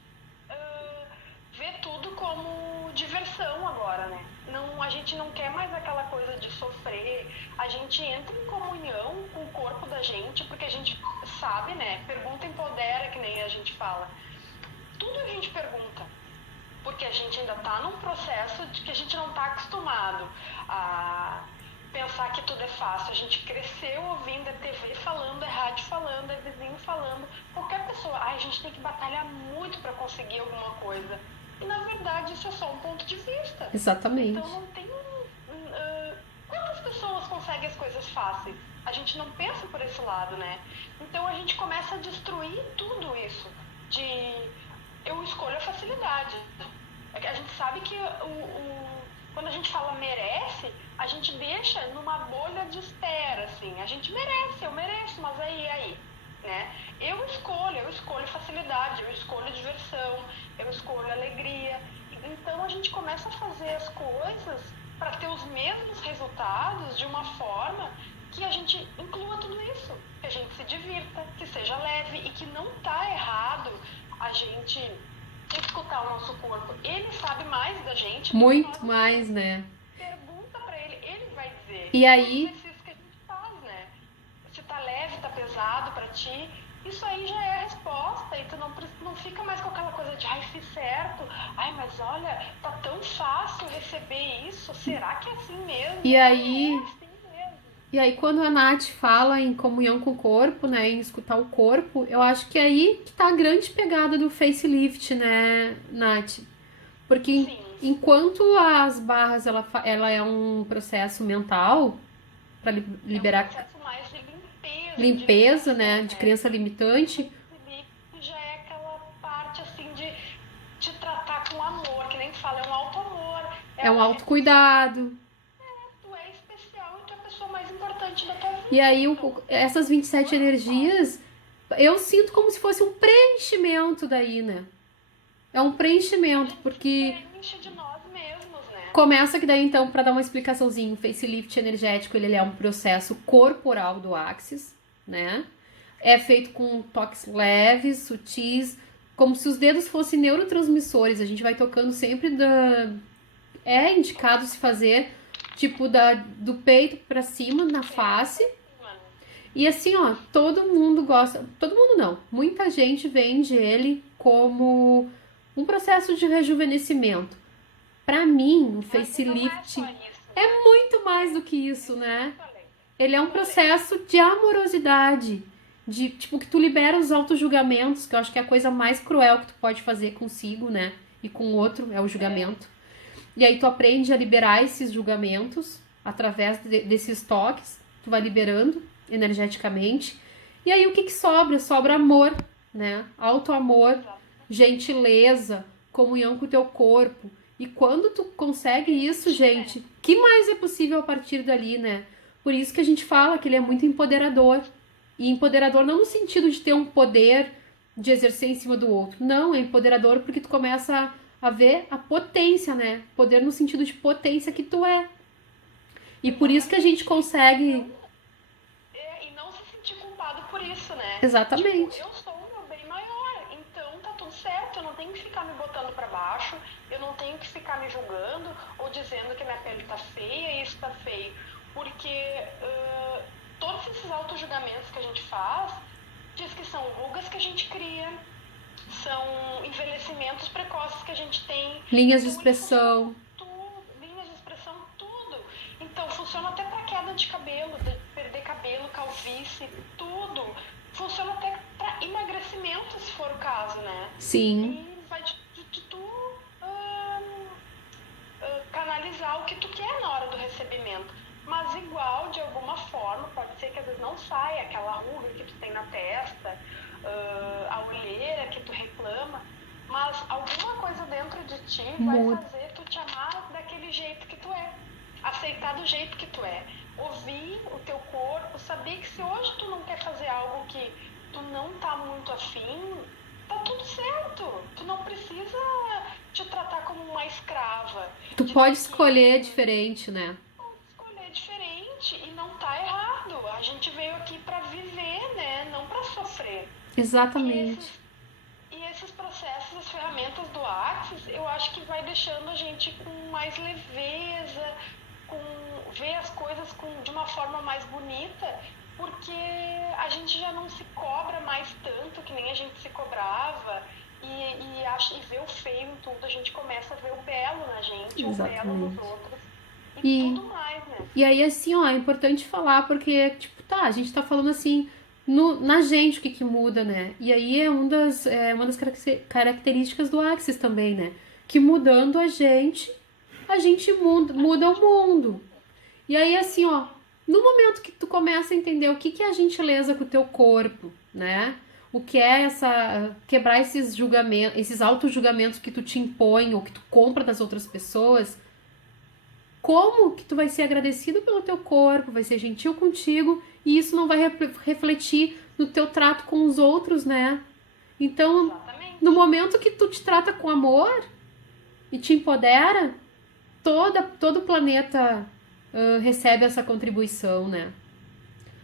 vê tudo como diversão agora, né? Não, a gente não quer mais aquela coisa de sofrer. A gente entra em comunhão com o corpo da gente, porque a gente sabe, né? Pergunta empodera, que nem a gente fala. Tudo a gente pergunta, porque a gente ainda está num processo de que a gente não está acostumado a pensar que tudo é fácil. A gente cresceu ouvindo a TV falando, é rádio falando, é vizinho falando. Qualquer pessoa, a gente tem que batalhar muito para conseguir alguma coisa. E na verdade isso é só um ponto de vista. Exatamente. Então não tem... quantas pessoas conseguem as coisas fáceis? A gente não pensa por esse lado, né? Então a gente começa a destruir tudo isso. Eu escolho a facilidade. A gente sabe que quando a gente fala merece, a gente deixa numa bolha de espera, assim. A gente merece, eu mereço, mas aí, né? Eu escolho facilidade, eu escolho diversão, eu escolho alegria. Então a gente começa a fazer as coisas para ter os mesmos resultados de uma forma que a gente inclua tudo isso, que a gente se divirta, que seja leve e que não tá errado a gente escutar o nosso corpo. Ele sabe mais da gente. Muito mais, né? Pergunta pra ele vai dizer. E aí... O exercício que a gente faz, né? Se tá leve, tá pesado pra ti, isso aí já é a resposta. E tu não fica mais com aquela coisa de, ai, fiz certo. Ai, mas olha, tá tão fácil receber isso. Será que é assim mesmo? E aí... É assim mesmo. E aí, quando a Nath fala em comunhão com o corpo, né, em escutar o corpo, eu acho que é aí que tá a grande pegada do facelift, né, Nath? Porque enquanto as barras, ela é um processo mental para liberar... É um processo mais de limpeza, né, de crença limitante. Já é aquela parte, assim, de te tratar com amor, que nem tu fala, é um auto-amor. É um autocuidado. Tu é especial e tu é a pessoa mais importante da tua vida. E aí, essas 27 energias, eu sinto como se fosse um preenchimento daí, né? É um preenchimento, porque... Preenche de nós mesmos, né? Começa que daí, então, para dar uma explicaçãozinha, o facelift energético, ele é um processo corporal do Axis, né? É feito com toques leves, sutis, como se os dedos fossem neurotransmissores. A gente vai tocando sempre É indicado se fazer, tipo, do peito pra cima, na face. E assim, ó, todo mundo gosta... Todo mundo não. Muita gente vende ele como um processo de rejuvenescimento. Pra mim, o facelift é muito mais do que isso, né? Ele é um processo de amorosidade, de tipo que tu libera os auto-julgamentos, que eu acho que é a coisa mais cruel que tu pode fazer consigo, né? E com o outro, é o julgamento. E aí tu aprende a liberar esses julgamentos através desses toques, tu vai liberando energeticamente. E aí o que sobra? Sobra amor, né? Auto-amor, gentileza, comunhão com o teu corpo. E quando tu consegue isso, gente, que mais é possível a partir dali, né? Por isso que a gente fala que ele é muito empoderador. E empoderador não no sentido de ter um poder de exercer em cima do outro. Não, é empoderador porque tu começa a ver a potência, né? Poder no sentido de potência que tu é. E por isso que a gente consegue... E não se sentir culpado por isso, né? né? Tipo, Exatamente. eu sou o meu bem maior, então tá tudo certo, eu não tenho que ficar me botando pra baixo, eu não tenho que ficar me julgando ou dizendo que minha pele tá feia e isso tá feio, porque todos esses auto-julgamentos que a gente faz diz que são rugas que a gente cria, são envelhecimentos precoces que a gente tem. Linhas de Então ele funciona para expressão. tudo, linhas de expressão, tudo. Então funciona até para queda de cabelo, de perder cabelo, calvície, tudo. Funciona até para emagrecimento, se for o caso, né? Sim, E vai de tu canalizar o que tu quer na hora do recebimento. Mas igual, de alguma forma, pode ser que às vezes não saia aquela ruga que tu tem na testa, a olheira que tu reclama, mas alguma coisa dentro de ti vai muda. fazer tu te amar daquele jeito que tu é, aceitar do jeito que tu é, ouvir o teu corpo, saber que se hoje tu não quer fazer algo que tu não tá muito afim, tá tudo certo. Tu não precisa te tratar como uma escrava, Tu de pode ter escolher que diferente, né? escolher diferente e não tá errado. A gente veio aqui para viver, né? Não para sofrer. E Exatamente. esses, e esses processos, as ferramentas do Axis, eu acho que vai deixando a gente com mais leveza, com ver as coisas de uma forma mais bonita, porque a gente já não se cobra mais tanto que nem a gente se cobrava. E vê o feio em tudo, a gente começa a ver o belo na gente, o belo nos Exatamente. outros e E, tudo mais, né? e aí, assim, ó, é importante falar, porque, tipo, tá, a gente tá falando assim, na gente o que que muda, né? E aí é uma das características do Axis também, né? Que mudando a gente A muda o gente mundo. E aí, assim, ó, sim, no momento que tu começa a entender o que que é a gentileza com o teu corpo, né? O que é essa quebrar esses julgamentos, esses auto-julgamentos que tu te impõe ou que tu compra das outras pessoas, como que tu vai ser agradecido pelo teu corpo, vai ser gentil contigo e isso não vai refletir no teu trato com os outros, né? Então, no exatamente. momento que tu te trata com amor e te empodera, todo o planeta recebe essa contribuição, né?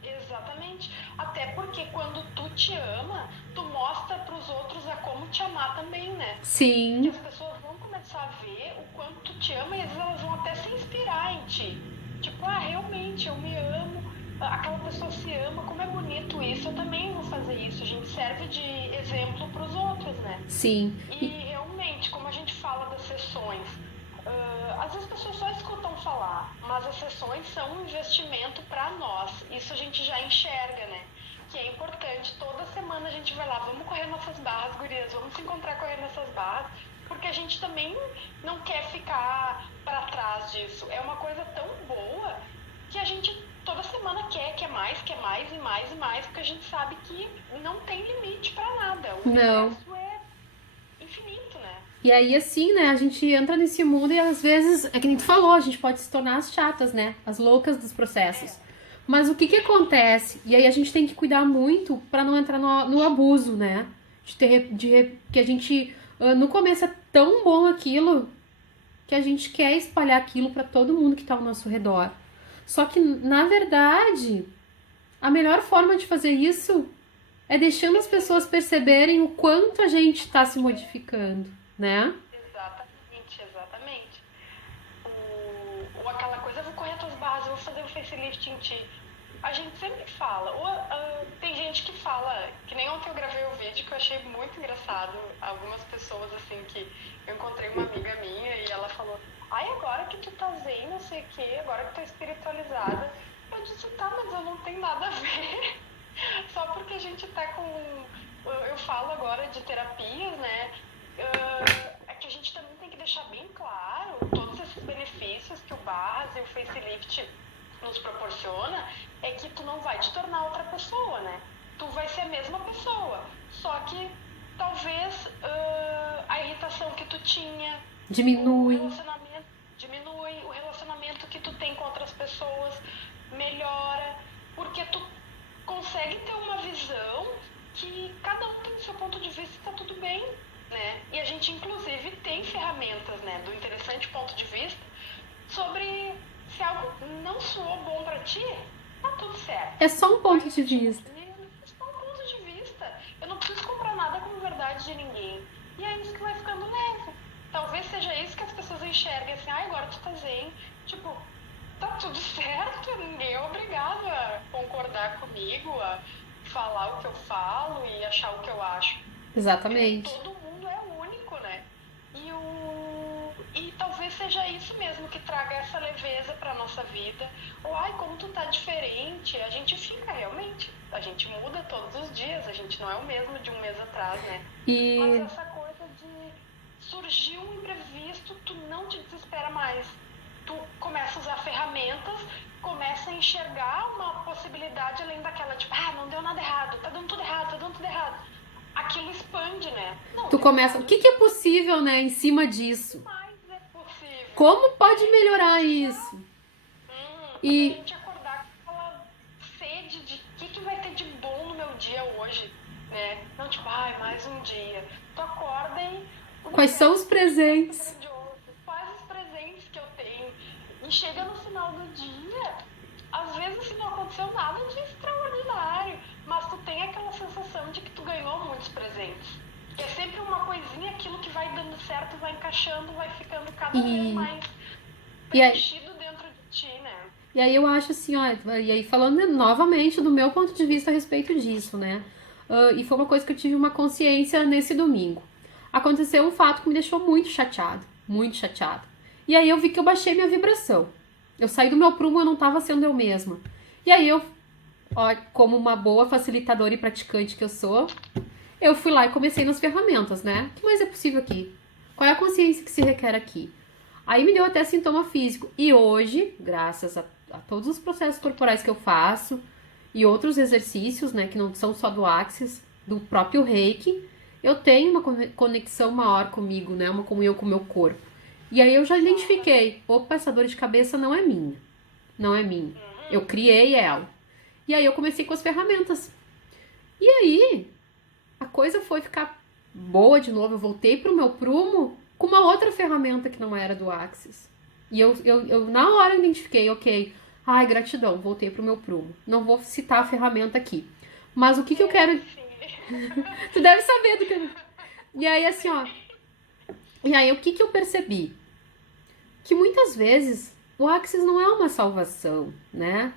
Exatamente. Até porque quando tu te ama, tu mostra para os outros a como te amar também, né? Que Sim, as pessoas vão começar a ver o quanto tu te ama e às vezes elas vão até se inspirar em ti. Tipo, realmente, eu me amo, aquela pessoa se ama, como é bonito isso, eu também vou fazer isso. A gente serve de exemplo para os outros, né? sim. E realmente, como a gente fala das sessões, às vezes as pessoas só escutam falar, mas as sessões são um investimento para nós. Isso a gente já enxerga, né? Que é importante. Toda semana a gente vai lá, vamos correr nossas barras, gurias, vamos se encontrar correndo nessas barras, porque a gente também não quer ficar para trás disso. É uma coisa tão boa que a gente toda semana quer mais e mais e mais, porque a gente sabe que não tem limite para nada. O Não. universo é infinito, né? E aí, assim, né, a gente entra nesse mundo e às vezes, é que nem tu falou, a gente pode se tornar as chatas, né? As loucas dos processos. É, Mas o que que acontece? E aí a gente tem que cuidar muito pra não entrar no abuso, né? Que a gente, no começo é tão bom aquilo que a gente quer espalhar aquilo pra todo mundo que tá ao nosso redor. Só que, na verdade, a melhor forma de fazer isso é deixando as pessoas perceberem o quanto a gente tá se modificando, né? exatamente, exatamente. Ou aquela coisa, eu vou correr tuas barras, eu vou fazer o facelift em ti. A gente sempre fala, ou tem gente que fala, que nem ontem eu gravei um vídeo que eu achei muito engraçado, algumas pessoas assim que eu encontrei uma amiga minha e ela falou, ai agora que tu tá zen, não sei o que, agora que tu tá espiritualizada, eu disse, tá, mas eu não tenho nada a ver, só porque a gente tá com, eu falo agora de terapias, né, é que a gente também tem que deixar bem claro todos esses benefícios que o Barras e o facelift nos proporciona, é que tu não vai te tornar outra pessoa, né? Tu vai ser a mesma pessoa, só que talvez a irritação que tu tinha, o Diminui. relacionamento diminui, o relacionamento que tu tem com outras pessoas melhora, porque tu consegue ter uma visão que cada um tem o seu ponto de vista e tá tudo bem, né? E a gente inclusive tem ferramentas, né, do interessante ponto de vista sobre se algo não soou bom pra ti, tá tudo certo. É só um Vai ponto de sentir vista. aquilo, é só um ponto de dias que vai ficando leve. Talvez seja isso que as pessoas enxerguem assim, agora tu tá zen. Tipo, tá tudo certo, ninguém é obrigado a concordar comigo, a falar o que eu falo e achar o que eu acho. Exatamente. Todo mundo é único, né? E talvez seja isso mesmo que traga essa leveza pra nossa vida. Ou, como tu tá diferente, a gente fica realmente. A gente muda todos os dias, a gente não é o mesmo de um mês atrás, né? Mas E essa coisa de surgir um imprevisto, tu não te desespera mais. Tu começa a usar ferramentas, começa a enxergar uma possibilidade além daquela, tipo, não deu nada errado, tá dando tudo errado, tá dando tudo errado. Aquilo expande, né? Não, tu começa, o que que é possível, né, em cima disso? mais é possível. Como pode melhorar isso? A E gente acordar com aquela sede de o que vai ter de bom no meu dia hoje, né? Não tipo, mais um dia. Tu acorda e quais são os presentes? quais os presentes que eu tenho? E chega no final do dia, às vezes assim, não aconteceu nada de extraordinário, mas tu tem aquela sensação de que tu ganhou muitos presentes. É sempre uma coisinha, aquilo que vai dando certo, vai encaixando, vai ficando cada vez mais preenchido dentro de ti, né? E aí eu acho assim, e aí falando novamente do meu ponto de vista a respeito disso, né? E foi uma coisa que eu tive uma consciência nesse domingo. Aconteceu um fato que me deixou muito chateado, muito chateado. E aí eu vi que eu baixei minha vibração. Eu saí do meu prumo, eu não estava sendo eu mesma. E aí eu, como uma boa facilitadora e praticante que eu sou, eu fui lá e comecei nas ferramentas, né? O que mais é possível aqui? Qual é a consciência que se requer aqui? Aí me deu até sintoma físico. E hoje, graças a todos os processos corporais que eu faço e outros exercícios, né, que não são só do Axis, do próprio Reiki, eu tenho uma conexão maior comigo, né, uma comunhão com o meu corpo. E aí eu já identifiquei, opa, essa dor de cabeça não é minha. Não é minha. Eu criei ela. E aí eu comecei com as ferramentas. E aí, a coisa foi ficar boa de novo. Eu voltei pro meu prumo com uma outra ferramenta que não era do Axis. E eu na hora identifiquei, ok, gratidão, voltei pro meu prumo. Não vou citar a ferramenta aqui. Mas o que eu quero... Tu deve saber do que... E aí, assim, E aí, o que eu percebi? Que muitas vezes o Axis não é uma salvação, né?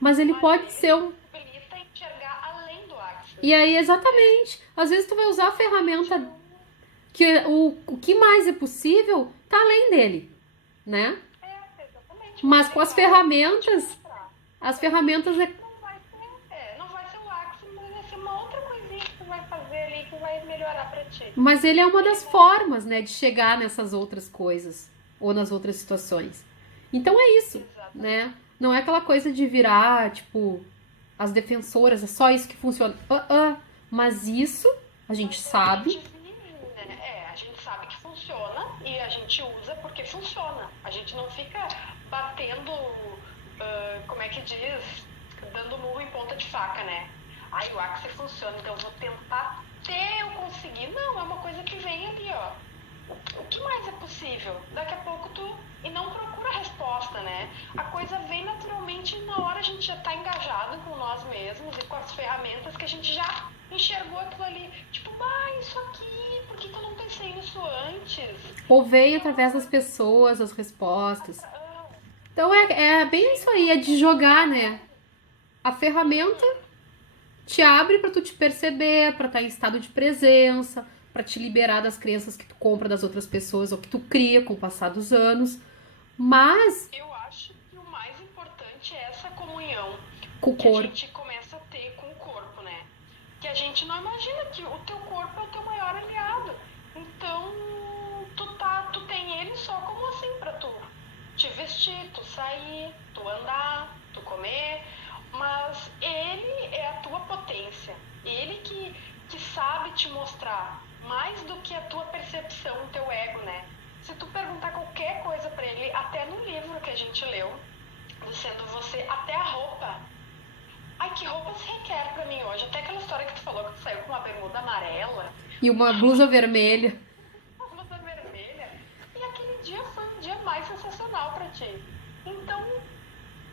Mas ele pode ser um... enxergar além do Axis. E aí, exatamente. Às vezes tu vai usar a ferramenta que o que mais é possível tá além dele, né? Exatamente. Mas com as ferramentas não vai ser o Axis, mas vai ser uma outra coisinha que tu vai fazer ali que vai melhorar pra ti. Mas ele é uma das formas, né, de chegar nessas outras coisas ou nas outras situações. Então é isso, né? Não é aquela coisa de virar, tipo, as defensoras, é só isso que funciona. Mas isso a gente sabe. A gente sabe que funciona e a gente usa porque funciona. A gente não fica batendo, como é que diz, dando murro em ponta de faca, né? O Axis funciona, então eu vou tentar até eu conseguir. Não, é uma coisa que vem ali, O que mais é possível? Daqui a pouco e não procura resposta, né? A coisa vem naturalmente e na hora a gente já tá engajado com nós mesmos e com as ferramentas que a gente já enxergou aquilo ali. Tipo, isso aqui, por que eu não pensei nisso antes? Ou veio através das pessoas as respostas. Então é bem isso aí, é de jogar, né? A ferramenta te abre para tu te perceber, para estar em estado de presença, para te liberar das crenças que tu compra das outras pessoas ou que tu cria com o passar dos anos. Mas eu acho que o mais importante é essa comunhão com o que corpo. a gente começa a ter com o corpo, né? Que a gente não imagina que o teu corpo é o teu maior aliado. Então, tu tem ele só como assim pra tu te vestir, tu sair, tu andar, tu comer, mas ele é a tua potência. Ele que sabe te mostrar mais do que a tua percepção, o teu ego, né? Se tu perguntar qualquer coisa pra ele, até no livro que a gente leu, do Sendo Você, até a roupa. Que roupa se requer pra mim hoje? Até aquela história que tu falou que tu saiu com uma bermuda amarela. E uma blusa vermelha. Uma blusa vermelha. E aquele dia foi um dia mais sensacional pra ti. Então,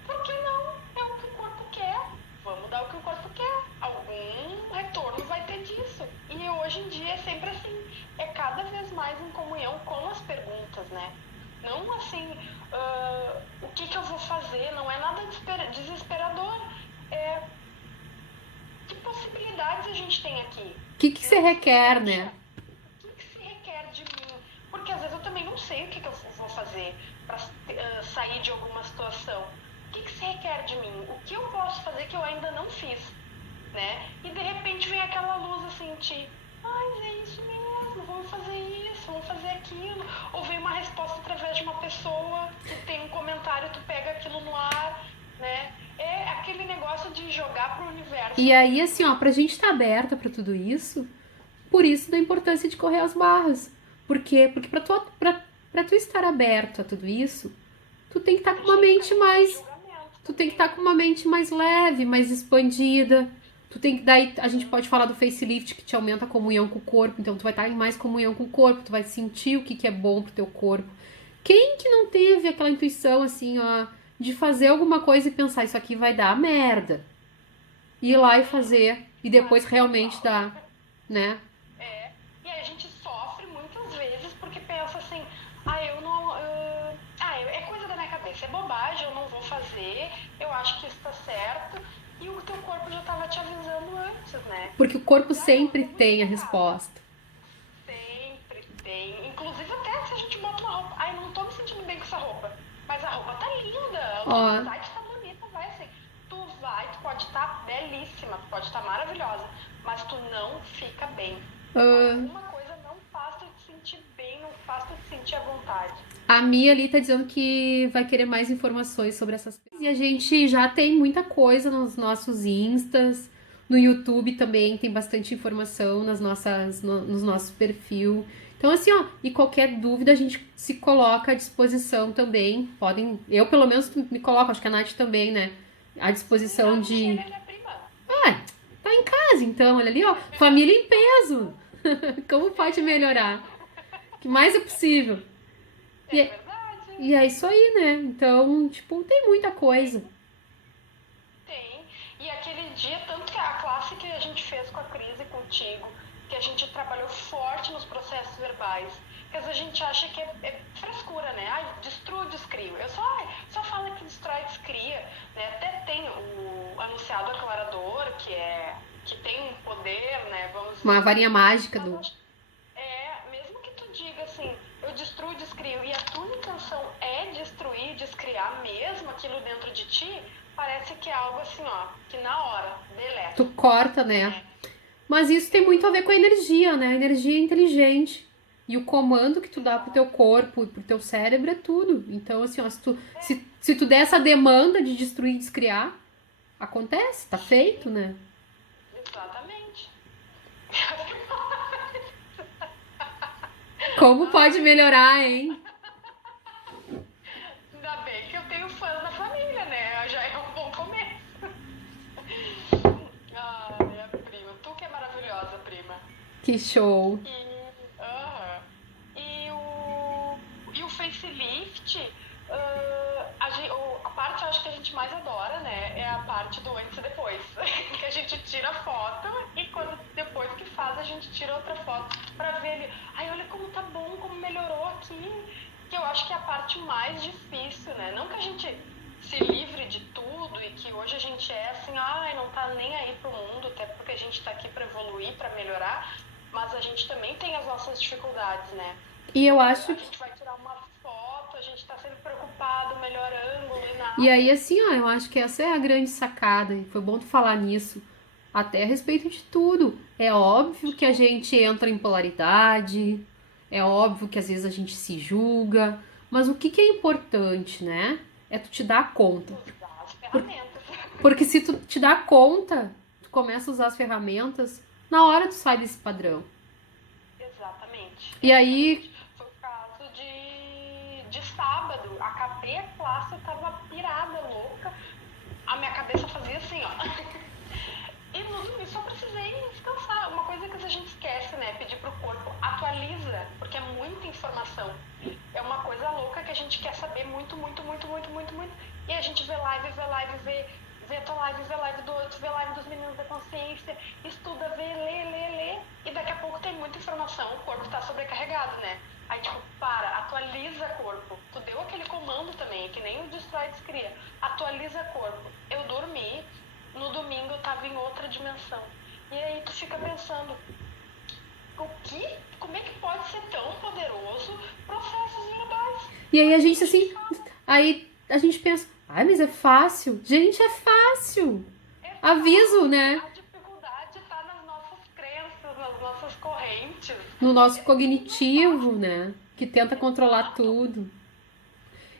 por que não? É o que o corpo quer. Vamos dar o que o corpo quer. Algum retorno vai ter disso. E hoje em dia é sempre assim. É cada vez mais em comunhão com as perguntas, né? Não assim, o que eu vou fazer? Não é nada desesperador. É que possibilidades a gente tem aqui? O que que você requer, né? O que se requer de mim? Porque às vezes eu também não sei o que eu vou fazer para sair de alguma situação. O que se requer de mim? O que eu posso fazer que eu ainda não fiz? Né? E de repente vem aquela luz assim, mas é isso mesmo, vamos fazer isso, vamos fazer aquilo. Ou vem uma resposta através de uma pessoa que tem um comentário, tu pega aquilo no ar, né? É aquele negócio de jogar pro universo. E aí, assim, ó, pra gente estar aberta pra tudo isso, por isso da importância de correr as barras. Por quê? Porque pra tu estar aberto a tudo isso, tu tem que estar com uma mente mais... Tu tem que estar com uma mente mais leve, mais expandida. Tu tem que, daí a gente pode falar do facelift que te aumenta a comunhão com o corpo, então tu vai estar em mais comunhão com o corpo, tu vai sentir o que é bom pro teu corpo. Quem que não teve aquela intuição assim, ó, de fazer alguma coisa e pensar isso aqui vai dar merda? Ir lá e fazer e depois realmente dar, né? E a gente sofre muitas vezes porque pensa assim, eu não, é coisa da minha cabeça, é bobagem, eu não vou fazer, eu acho que isso tá certo. E o teu corpo já estava te avisando antes, né? Porque o corpo sempre tem a resposta. Sempre tem. Inclusive até se a gente bota uma roupa. Não tô me sentindo bem com essa roupa. Mas a roupa tá linda. O site tá bonita, vai assim. Tu pode estar belíssima, tu pode estar maravilhosa. Mas tu não fica bem. Alguma coisa não faz tu te sentir bem, não faz tu te sentir à vontade. A Mia ali tá dizendo que vai querer mais informações sobre essas coisas. E a gente já tem muita coisa nos nossos Instas, no YouTube também tem bastante informação nos nossos perfil. Então assim, ó, e qualquer dúvida a gente se coloca à disposição também. Podem, eu pelo menos me coloco, acho que a Nath também, né? À disposição de... Tá em casa então, olha ali, ó, família em peso. Como pode melhorar? O que mais é possível? É verdade. E é isso aí, né? Então, tipo, tem muita coisa. Tem. E aquele dia, tanto que a classe que a gente fez com a Cris e contigo, que a gente trabalhou forte nos processos verbais, que às vezes a gente acha que é frescura, né? Destrua, descrio. Eu só falo que destrói, descria, né? Até tem o anunciado aclarador, que tem um poder, né? Vamos dizer. Uma varinha mágica do... Mesmo que tu diga assim, eu destruo, descrio, e a tua intenção é destruir, descriar mesmo aquilo dentro de ti, parece que é algo assim, ó, que na hora, deleta. Tu corta, né? Mas isso tem muito a ver com a energia, né? A energia é inteligente. E o comando que tu dá pro teu corpo e pro teu cérebro é tudo. Então, assim, ó, se tu der essa demanda de destruir e descriar, acontece, tá feito, né? Exatamente. Como pode melhorar, hein? Ainda bem que eu tenho fãs na família, né? Já é um bom começo. Minha prima. Tu que é maravilhosa, prima. Que show. E o facelift, a parte eu acho que a gente mais adora, né? É a parte do antes e depois. Que a gente tira foto e depois que faz a gente tira outra foto pra ver ele. Olha como tá bom, como melhorou aqui. Que eu acho que é a parte mais difícil, né? Não que a gente se livre de tudo e que hoje a gente é assim, não tá nem aí pro mundo, até porque a gente tá aqui pra evoluir, pra melhorar, mas a gente também tem as nossas dificuldades, né? E eu acho A gente vai tirar uma foto, a gente tá sempre preocupado, melhor ângulo e nada. E aí, assim, ó, eu acho que essa é a grande sacada, e foi bom tu falar nisso, até a respeito de tudo. É óbvio que a gente entra em polaridade, é óbvio que às vezes a gente se julga, mas o que é importante, né? É tu te dar conta. Usar as ferramentas. Porque se tu te dá conta, tu começa a usar as ferramentas, na hora tu sai desse padrão. Exatamente. E aí... Foi o caso de sábado. Acabei a classe, eu tava pirada, louca. A minha cabeça fazia assim, ó. E no domingo só precisei descansar. Uma coisa que a gente esquece, né? Pedir pro corpo, atualiza, porque é muita informação. É uma coisa louca que a gente quer saber muito, muito, muito, muito, muito, muito. E a gente vê live, vê a tua live, vê a live do outro, vê a live dos meninos da consciência, estuda, vê, lê. E daqui a pouco tem muita informação informação, o corpo tá sobrecarregado, né? Aí, tipo, atualiza corpo. Tu deu aquele comando também, que nem o Destroids cria. Atualiza corpo. Eu dormi, no domingo eu tava em outra dimensão. E aí tu fica pensando, como é que pode ser tão poderoso processos verbais? E aí a gente assim, aí a gente pensa, ai, mas é fácil. Gente, é fácil. Aviso, né? A dificuldade tá nas nossas crenças, nas nossas correntes. No nosso cognitivo, né? Que tenta controlar tudo.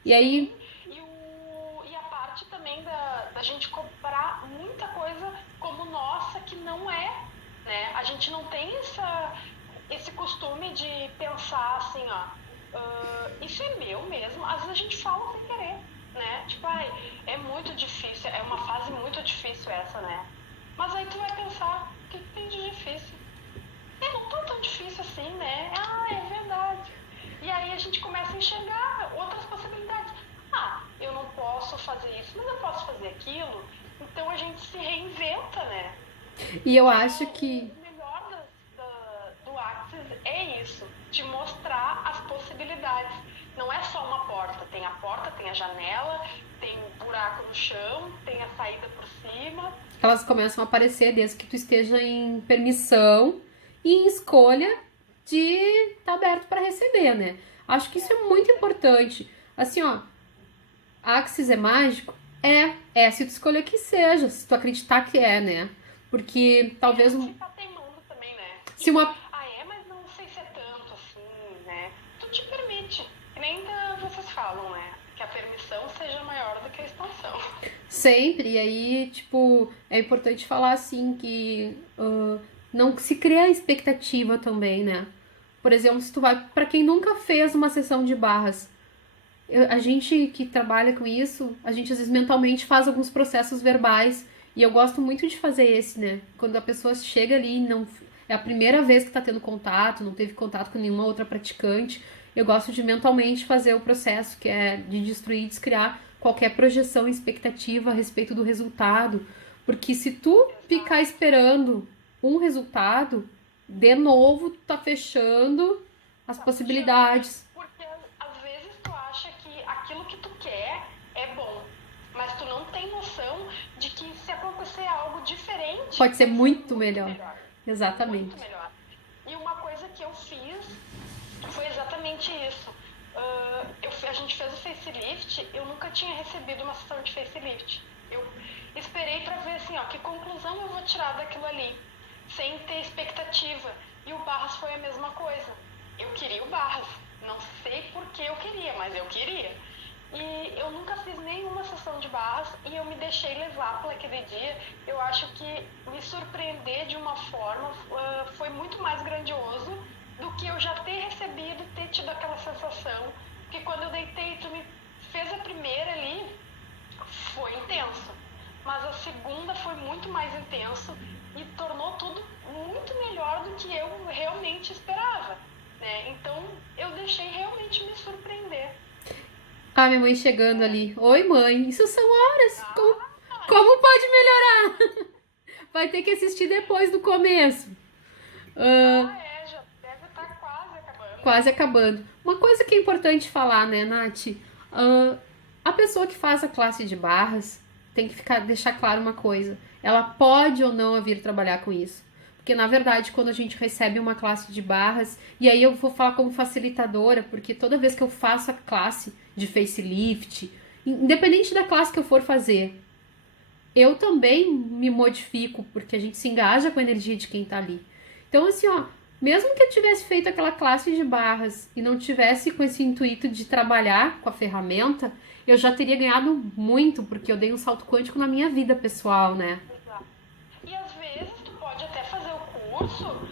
E aí, E a parte também da gente cobrar muita coisa como nossa que não é, né? A gente não tem esse costume de pensar assim, ó, isso é meu mesmo. Às vezes a gente fala sem querer, né? Tipo, ai, é muito difícil, é uma fase muito difícil essa, né? Mas aí tu vai pensar, o que tem de difícil? Não tá tão difícil assim, né? Ah, é verdade. E aí a gente começa a enxergar outras possibilidades. Ah, eu não posso fazer isso, mas eu posso fazer aquilo. Então a gente se reinventa, né? e eu acho que O melhor do Axis é isso, te mostrar as possibilidades. Não é só uma porta, tem a janela, tem um buraco no chão, tem a saída por cima. elas começam a aparecer desde que tu esteja em permissão e em escolha de estar aberto para receber, né? Acho que isso é muito importante. Assim, ó, Axis é mágico? É, se tu escolher que seja, se tu acreditar que é, né? Porque talvez Você tá teimando também, né? se uma Mas não sei se é tanto assim, né? Tu te permite, que nem vocês falam, né? Que a permissão seja maior do que a expansão. sempre, e aí, tipo, é importante falar assim que não se cria expectativa também, né? Por exemplo, se tu vai, para quem nunca fez uma sessão de barras, a gente que trabalha com isso, a gente às vezes mentalmente faz alguns processos verbais. E eu gosto muito de fazer esse, né? Quando a pessoa chega ali e não. É a primeira vez que tá tendo contato, não teve contato com nenhuma outra praticante. Eu gosto de mentalmente fazer o processo, que é de destruir e descriar qualquer projeção e expectativa a respeito do resultado. Porque se tu ficar esperando um resultado, de novo, tu tá fechando as possibilidades. Porque às vezes tu acha que aquilo que tu quer é bom, mas tu não tem noção de que se acontecer algo diferente, Pode ser vai muito melhor. Exatamente. muito melhor. E uma coisa que eu fiz foi exatamente isso. A gente fez o facelift, eu nunca tinha recebido uma sessão de facelift. Eu esperei pra ver assim, ó, que conclusão eu vou tirar daquilo ali, sem ter expectativa. E o Barras foi a mesma coisa. Eu queria o Barras. Não sei por que eu queria, mas eu queria. E eu nunca fiz nenhuma sessão de barras e eu me deixei levar por aquele dia. Eu acho que me surpreender de uma forma foi muito mais grandioso do que eu já ter recebido, ter tido aquela sensação. Porque quando eu deitei, tu me fez a primeira ali, foi intenso. Mas a segunda foi muito mais intenso e tornou tudo muito melhor do que eu realmente esperava, né? Então eu deixei realmente me surpreender. Ah, minha mãe chegando ali. Oi, mãe. Isso são horas. Como pode melhorar? Vai ter que assistir depois do começo. Já deve estar quase acabando. Quase acabando. Uma coisa que é importante falar, né, Nath? A pessoa que faz a classe de barras tem que deixar claro uma coisa. Ela pode ou não vir trabalhar com isso. Porque, na verdade, quando a gente recebe uma classe de barras, e aí eu vou falar como facilitadora, porque toda vez que eu faço a classe de facelift, independente da classe que eu for fazer, eu também me modifico, porque a gente se engaja com a energia de quem tá ali. Então, assim, ó, mesmo que eu tivesse feito aquela classe de barras e não tivesse com esse intuito de trabalhar com a ferramenta, eu já teria ganhado muito, porque eu dei um salto quântico na minha vida pessoal, né? Exato. E às vezes tu pode até fazer o curso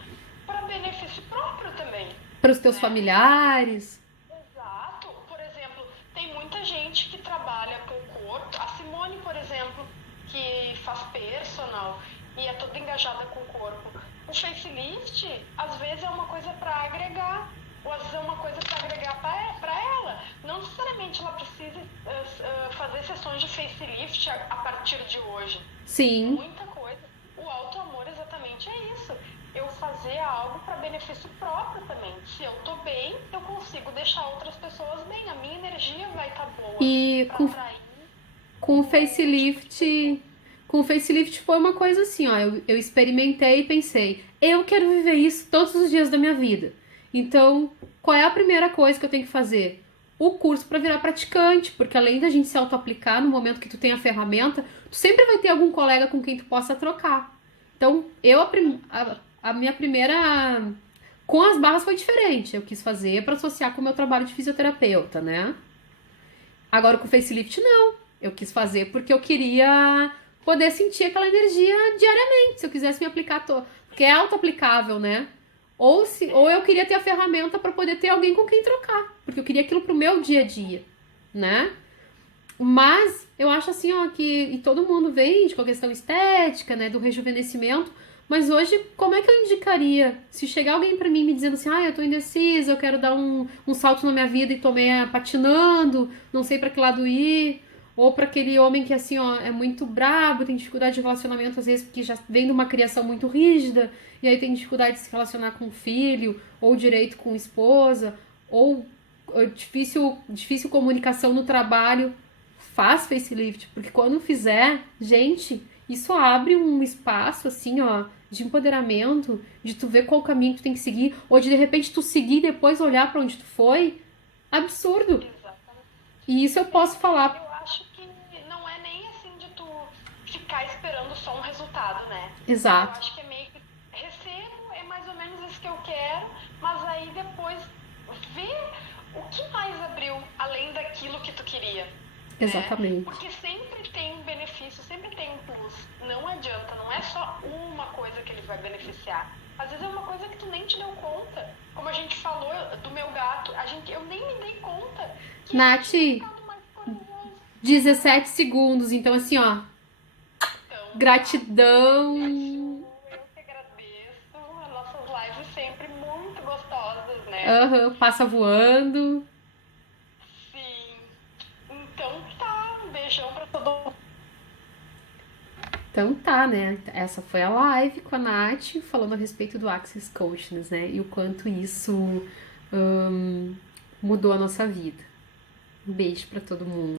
para benefício próprio também. Para os teus familiares. Exato. Por exemplo, tem muita gente que trabalha com o corpo. A Simone, por exemplo, que faz personal e é toda engajada com o corpo. O facelift, às vezes, é uma coisa para agregar. Ou às vezes é uma coisa para agregar para ela. Não necessariamente ela precisa fazer sessões de facelift a partir de hoje. Sim. Muita coisa. O auto-amor exatamente é isso. eu fazer algo para benefício próprio também. Se eu tô bem, eu consigo deixar outras pessoas bem. A minha energia vai estar boa E para atrair com o o tipo de facelift, pessoa. com o facelift foi uma coisa assim, ó, eu experimentei e pensei, eu quero viver isso todos os dias da minha vida. Então, qual é a primeira coisa que eu tenho que fazer? O curso para virar praticante, porque além da gente se auto-aplicar no momento que tu tem a ferramenta, tu sempre vai ter algum colega com quem tu possa trocar. Então, a minha primeira com as barras foi diferente. Eu quis fazer para associar com o meu trabalho de fisioterapeuta, né? Agora com o facelift, não. Eu quis fazer porque eu queria poder sentir aquela energia diariamente, se eu quisesse me aplicar, porque é auto-aplicável, né? Ou eu queria ter a ferramenta para poder ter alguém com quem trocar, porque eu queria aquilo pro meu dia a dia, né? Mas eu acho assim, ó, que e todo mundo vende com a questão estética, né, do rejuvenescimento, mas hoje, como é que eu indicaria? Se chegar alguém pra mim me dizendo assim, ah, eu tô indecisa, eu quero dar um salto na minha vida e tô meio patinando, não sei pra que lado ir, ou pra aquele homem que assim, ó, é muito brabo, tem dificuldade de relacionamento às vezes porque já vem de uma criação muito rígida, e aí tem dificuldade de se relacionar com o filho, ou direito com a esposa, ou difícil comunicação no trabalho, faz facelift, porque quando fizer, gente, isso abre um espaço assim, ó, de empoderamento, de tu ver qual caminho tu tem que seguir, ou de repente tu seguir e depois olhar pra onde tu foi. Absurdo. Exatamente. E isso eu posso falar. Eu acho que não é nem assim de tu ficar esperando só um resultado, né? Eu Exato. acho que é meio que recebo, é mais ou menos isso que eu quero, mas aí depois ver o que mais abriu além daquilo que tu queria, né? Exatamente. Porque sempre tem um benefício, sempre tem um plus. Não adianta, não é só uma coisa que ele vai beneficiar. Às vezes é uma coisa que tu nem te deu conta. Como a gente falou do meu gato, eu nem me dei conta que ele Nath, tinha ficado mais corajoso. 17 segundos, então assim, ó, Então, tá. gratidão. Eu que agradeço. As nossas lives sempre muito gostosas, né? Aham, passa voando. Sim. Então tá. Um beijão pra todo mundo. Então tá, né? Essa foi a live com a Nath falando a respeito do Access Consciousness, né? E o quanto isso hum, mudou a nossa vida. Um beijo pra todo mundo.